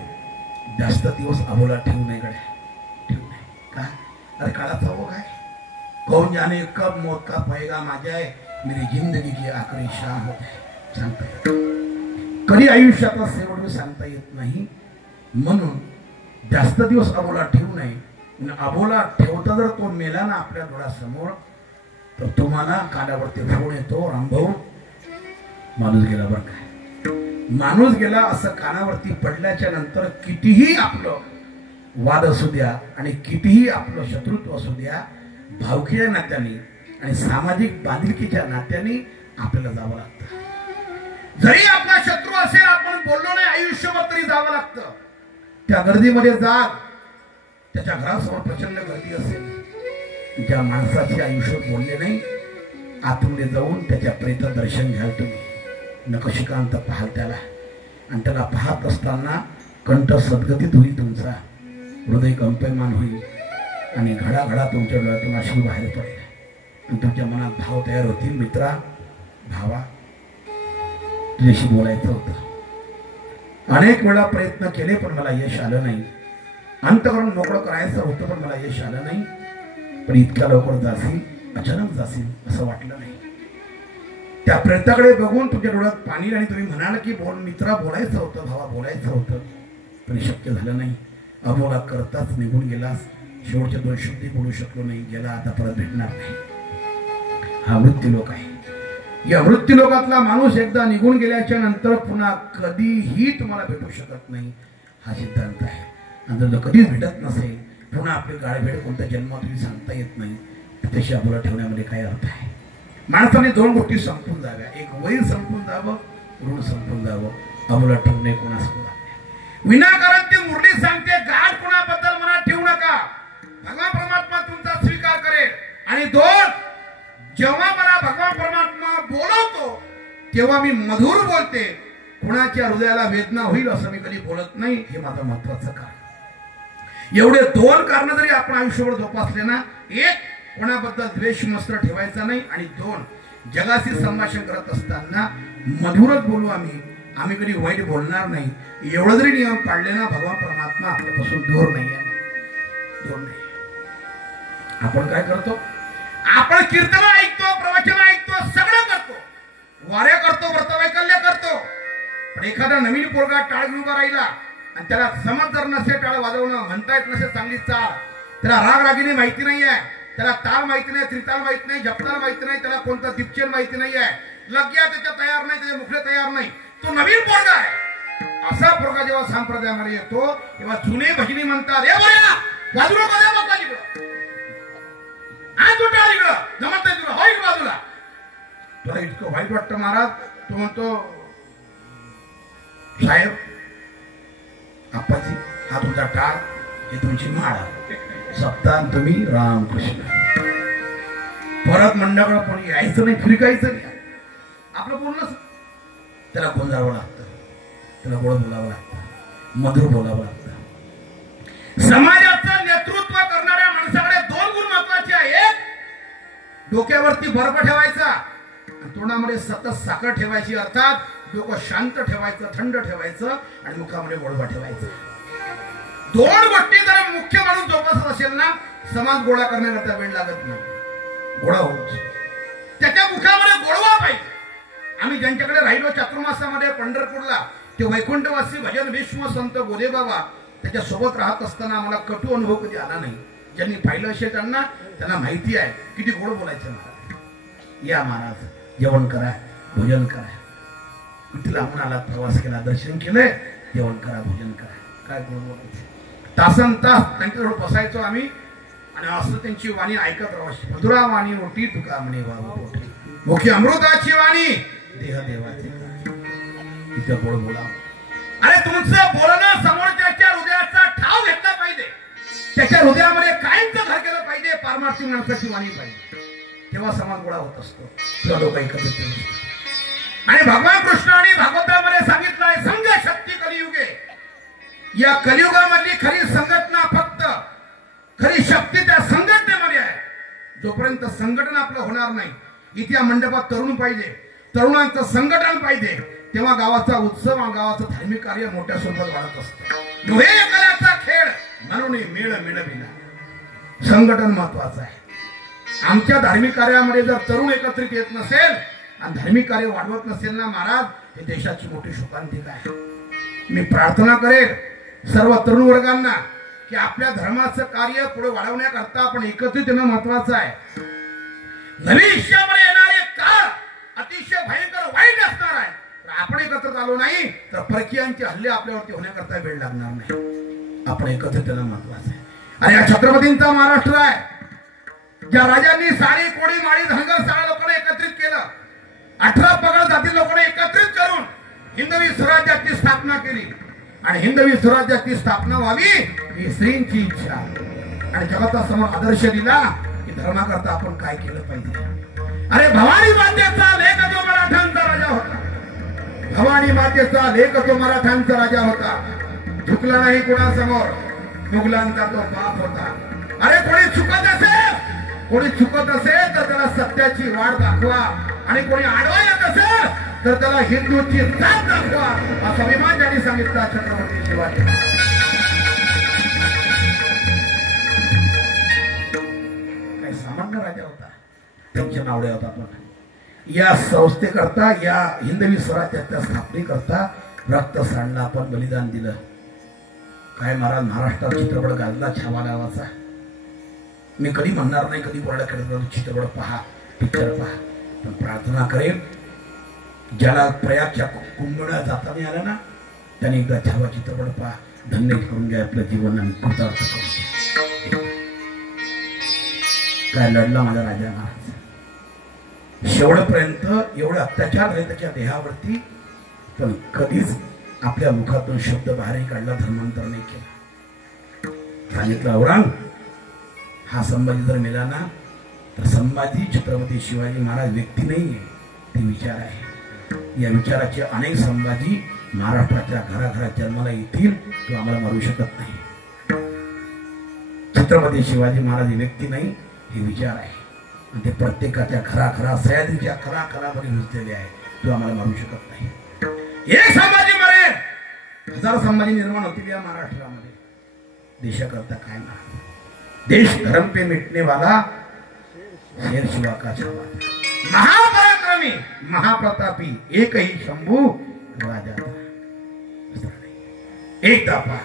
जास्त दिवस अबोला ठेवू नये गड्या, ठेवू नये. का? अरे काळाचा ओघ आहे. कौन जाने कब मौत का पैगाम आ जाए, मेरी जिंदगी की आखरी शाम हो जाए, सांगता येत कधी आयुष्याचा शेवट सांगता येत नाही. म्हणून जास्त दिवस अबोला ठेवू नये. अबोला ठेवता जर तो मेला ना आपल्या डोळ्यासमोर, तर तुम्हाला कानावरती फोन येतो, रामभाऊ माणूस गेला बरं काय. माणूस गेला असं कानावरती पडल्याच्या नंतर कितीही आपलं वाद असू द्या आणि कितीही आपलं शत्रुत्व असू द्या, भावकीच्या नात्याने आणि सामाजिक बांधिलकीच्या नात्याने आपल्याला जावं लागतं. जरी आपला शत्रू असेल, आपण बोललो नाही आयुष्यभर, तरी जावं लागतं. त्या गर्दीमध्ये जा, त्याच्या घरासमोर प्रचंड गर्दी असेल, ज्या माणसाचे आयुष्य बोलले नाही, आतमध्ये जाऊन त्याच्या प्रेत दर्शन घ्याल तुम्ही, नकशिकांत पाहाल त्याला, आणि त्याला पाहत असताना कंठ सद्गतीत होईल तुमचा, हृदय कंपमान होईल, आणि घडाघडा तुमच्या डोळ्यातून अश्रू बाहेर पडेल, आणि तुमच्या मनात भाव तयार होतील. मित्रा, भावा, तुझ्याशी बोलायचं होतं. अनेक वेळा प्रयत्न केले पण मला यश आलं नाही. अंतःकरण मोकळं करायचं होतं पण मला यश आलं नाही. पण इतक्या लवकर जाशील, अचानक जाशील असं वाटलं नाही. त्या प्रयत्नाकडे बघून तुमच्या डोळ्यात पाणी, आणि तुम्ही म्हणाल की मित्रा बोलायचं होतं, भावा बोलायचं होतं, पण शक्य झालं नाही. अबोला करताच निघून गेलास, शेवटचे 2 शब्द बोलू शकलो नाही, गेला, आता परत भेटणार नाही. हा मृत्यूलोक आहे. या मृत्यूलोकातला माणूस एकदा निघून गेल्याच्या नंतर पुन्हा कधीही तुम्हाला भेटू शकत नाही, हा सिद्धांत आहे. आणि जर कधीच भेटत नसेल, पुन्हा आपली गाळभेट कोणत्या जन्मात तुम्ही सांगता येत नाही, त्याशी अबोला ठेवण्यामध्ये काय अर्थ आहे. माणसाने 2 गोष्टी संपून जाव्या, एक वैर संपून जावं, ऋण संपून जावं. अबोला ठेवणे कोणास कोणा विनाकारण ती मुरली सांगते, गाढ कोणाबद्दल मनात ठेवू नका, भगवान परमात्मा तुमचा स्वीकार करेल. आणि 2, जेव्हा मला भगवान परमात्मा बोलवतो तेव्हा मी मधुर बोलते, कुणाच्या हृदयाला वेदना होईल असं मी कधी बोलत नाही, हे माझं महत्वाचं कारण. एवढे 2 कारण जरी आपण आयुष्यभर जोपासले ना, 1 कोणाबद्दल द्वेष मस्त्र ठेवायचा नाही, आणि 2 जगाशी संभाषण करत असताना मधुरच बोलू. आम्ही कधी वाईट बोलणार नाही. एवढं जरी नियम पाळले ना, भगवान परमात्मा आपल्यापासून दूर नाही आहे, दूर नाही. आपण काय करतो? आपण कीर्तन ऐकतो, प्रवचन ऐकतो, सगळं करतो, वाऱ्या करतो, व्रतवैकल्य करतो, पण एखादा नवीन पोरगा टाळ घेऊन उभा राहिला आणि त्याला समज जर नसेल, टाळ वाजवणं म्हणता येत नसेल, चांगली चाल, त्याला राग रागिनी माहिती नाही आहे, त्याला ताल माहिती नाही, त्रिताल माहिती नाही, जपताल माहिती नाही, त्याला कोणता दीपचेन माहिती नाही आहे, लग्या त्याच्या तयार नाही, त्याचे मुखले तयार नाही, तो नवीन पोरगा आहे. असा पोरगा जेव्हा संप्रदायामध्ये येतो तेव्हा जुने भजनी म्हणतात, हे बऱ्या बाजू नको द्या, बघा इकडं आज तुला इकडं जमत नाही, तुला हो इकडं बाजूला. तुला इतकं वाईट वाटतं महाराज, तो म्हणतो साहेब आप्पाजी हा तुमचा टाळ, हे तुमची माळा, सप्ताह तुम्ही रामकृष्ण. परत मंडळाकडे पण यायचं नाही, फिरकायचं नाही, आपलं बोलणं त्याला गोंजावं लागतं, त्याला गोड बोलावं लागतं, मधुर बोलावं लागतं. समाजाचं नेतृत्व करणाऱ्या माणसाकडे 2 गुण महत्वाचे आहेत. डोक्यावरती बर्फ ठेवायचा, तोंडामध्ये सतत साखर ठेवायची, अर्थात डोकं शांत ठेवायचं, थंड ठेवायचं, आणि मुखामध्ये गोडवा ठेवायचा. 2 गोष्टी जर मुख्य माणूस जोपासत असेल ना, समाज गोळा करण्याकरता वेळ लागत नाही, गोळा होत. त्याच्या मुखामध्ये गोडवा पाहिजे. आम्ही ज्यांच्याकडे राहिलो चातुर्मासामध्ये पंढरपूरला, ते वैकुंठवासी भजन विश्व संत गोदे बाबा, त्याच्या सोबत राहत असताना आम्हाला कटू अनुभव कधी आला नाही. ज्यांनी पाहिलं असेल त्यांना माहिती आहे किती गोड बोलायचं मला. या महाराज जेवण करा, भोजन करा. किती लांबून आला, प्रवास केला, दर्शन केलंय, जेवण करा, भोजन करा. काय गोड बोलायचं. तासन तास त्यांच्याजवळ बसायचो आम्ही आणि असं त्यांची वाणी ऐकत राहायची. मधुरा वाणी ओटी तुका म्हणे बाबा पोटी, मुखी अमृताची वाणी देह देवाचे. इथं गोड बोला. अरे तुमचं बोलणं समोरच्या हृदयाचा ठाव घेतला पाहिजे, त्याच्या हृदयामध्ये कायमचं घर केलं पाहिजे. पारमार्थी माणसाची वाणी पाहिजे, तेव्हा समाज गोळा होत असतो, तेव्हा लोक एकत्रित असतात. आणि भगवान कृष्ण आणि भागवतामध्ये सांगितलंय संघ शक्ती कलियुगे. या कलियुगामधली खरी संघटना, फक्त खरी शक्ती त्या संघटनेमध्ये आहे. जोपर्यंत संघटन आपलं होणार नाही, इथे या मंडपात तरुण पाहिजे, तरुणांचं संघटन पाहिजे, तेव्हा गावाचा उत्सव आणि गावाचं धार्मिक कार्य मोठ्या स्वरूपात वाढत असतं. नव्हे कलाचा खेळ म्हणून मेळ मिळविला. संघटन महत्वाचं आहे. आमच्या धार्मिक कार्यामध्ये जर तरुण एकत्रित येत नसेल आणि धार्मिक कार्य वाढवत नसेल ना महाराज, हे देशाची मोठी शोकांतिका आहे. मी प्रार्थना करेल सर्व तरुण वर्गांना की आपल्या धर्माचं कार्य पुढे वाढवण्याकरता आपण एकत्रित येणं महत्वाचं आहे. भविष्यामध्ये येणारे काळ अतिशय भयंकर वाईट असणार आहे. आपण एकत्रित आलो नाही तर परकीयांचे हल्ले आपल्यावरती होण्याकरता वेळ लागणार नाही. आपण एकत्रित येणं महत्वाचं आहे. आणि या छत्रपतींचा महाराष्ट्र आहे. ज्या राजांनी साडी कोळी माळी धनगर सगळ्या लोकांना एकत्रित केलं, 18 पगड जाती लोकांना एकत्रित करून हिंदवी स्वराज्याची स्थापना केली. आणि हिंदवी स्वराज्याची स्थापना व्हावी ही श्रींची इच्छा. आणि जगतासमोर आदर्श दिला की धर्माकरता आपण काय केलं पाहिजे. अरे भवानी मातेचा लेख जो मराठ्यांचा राजा होता, भवानी मातेचा लेख जो मराठ्यांचा राजा होता, झुकला नाही कोणासमोर, मुघलांचा तो बाप होता. अरे कोणी चुकत असेल तर त्याला सत्याची वाट दाखवा, आणि कोणी आडवा येत असेल तर त्याला हिंदूची जात दाखवा, असा अभिमान त्यांनी सांगितला छत्रपती शिवाजी. काही सामान्य राजा होता, त्यांच्या नावडे होता. पण या संस्थेकरता, या हिंदवी स्वराज्याच्या स्थापनेकरता रक्त सांडलं, आपण बलिदान दिलं. काय महाराज, महाराष्ट्रात चित्रपट गाजला छावा गावाचा. मी कधी म्हणणार नाही, कधी कोणाला खेळत चित्रपट पहा, पिक्चर पहा, पण प्रार्थना करेल ज्याला प्रयागच्या कुंभमेळ्यात जाता नाही आला ना, त्याने एकदा छावा चित्रपट पहा, धन्य करून घ्या आपलं जीवन आणि कृतार्थ करून घ्या. काय लढला माझा राजा महाराज, शेवटपर्यंत एवढे अत्याचार झाले त्याच्या देहावरती, पण कधीच आपल्या मुखातून शब्द बाहेर काढला, धर्मांतर नाही केला. सांगितलं औरंग, हा संभाजी जर मेला ना तर संभाजी छत्रपती शिवाजी महाराज व्यक्ती नाहीये, ते विचार आहे. या विचाराचे अनेक संभाजी महाराष्ट्राच्या घराघरात जन्माला येतील, तो आम्हाला मारू शकत नाही. छत्रपती शिवाजी महाराज व्यक्ती नाही, हे विचार आहे. आणि ते प्रत्येकाच्या घराघरा सह्याद्रीच्या खराखरामध्ये घुसलेले आहे, तो आम्हाला मारू शकत नाही. एक संभाजी मरेल, हजारो संभाजी निर्माण होतील या महाराष्ट्रामध्ये. देशाकरता काय ना, देश धर्म पे मिटने वाला शेर शिवा का छावा, महापराक्रमी महाप्रतापी एक ही शंभू राजा. एक दापा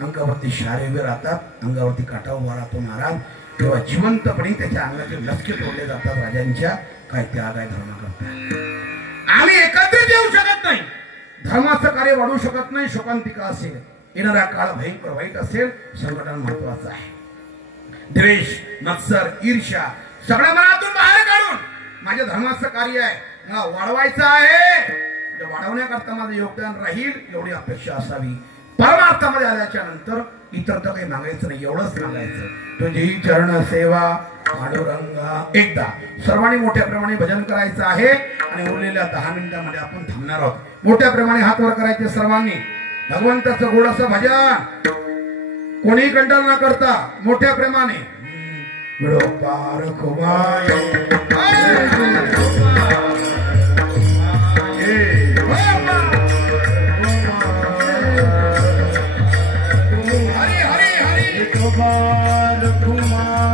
अंगावरती शारे उभे राहतात, अंगावरती काटा उभा राहतो महाराज, तेव्हा जिवंतपणे त्याच्या अंगाचे लचके तोडले जातात राजांच्या. काय त्याग आहे धर्माकरता. आम्ही एकत्रित येऊ शकत नाही, धर्माचं कार्य वाढवू शकत नाही. शोकांतिका असेल, येणारा काळ भयंकर वाईट असेल, संघटन महत्वाचं आहे. द्वेष, मत्सर, ईर्ष्या सगळ्या मनातून बाहेर काढून माझ्या धर्माचं कार्य आहे, मला वाढवायचं आहे, वाढवण्याकरता माझं योगदान राहील, एवढी अपेक्षा असावी. परमार्थामध्ये आल्याच्या नंतर इतर तर काही मागायचं नाही, एवढंच मागायचं, तुझी चरण सेवा पांडुरंगा. एकदा सर्वांनी मोठ्या प्रमाणे भजन करायचं आहे आणि उरलेल्या 10 मिनिटांमध्ये आपण थांबणार आहोत. मोठ्या प्रमाणे हात वर करायचे सर्वांनी. भगवंताचं गोड असं भजन, कोणी कंटाळ न करता मोठ्या प्रेमाने. पार खुमाय हरी हरी हरी गोपाल कुमार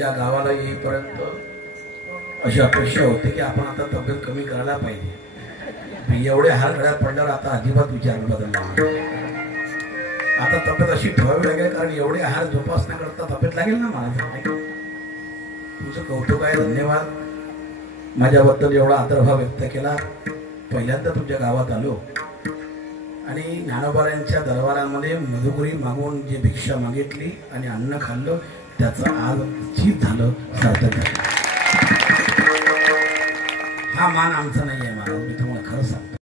या गावाला येईपर्यंत अशी अपेक्षा होती की आपण आता तब्येत कमी करायला पाहिजे. एवढे हाल गळ्यात पडल्यावर आता अजिबात विचार बदलला. आता तब्येत अशी ठेवावी लागेल, कारण एवढे आहार जोपासण्याकरता तब्येत लागेल ना मला. तुमचं कौतुक आहे, धन्यवाद. माझ्याबद्दल एवढा आदरभाव व्यक्त केला. पहिल्यांदा तुमच्या गावात आलो आणि ज्ञानोबारायांच्या दरबारामध्ये मधुगुरी मागून जी भिक्षा मागितली आणि अन्न खाल्लं, त्याचं आज चीज झालं, सार्थक झालं. हा मान आमचा नाही आहे महाराज, मी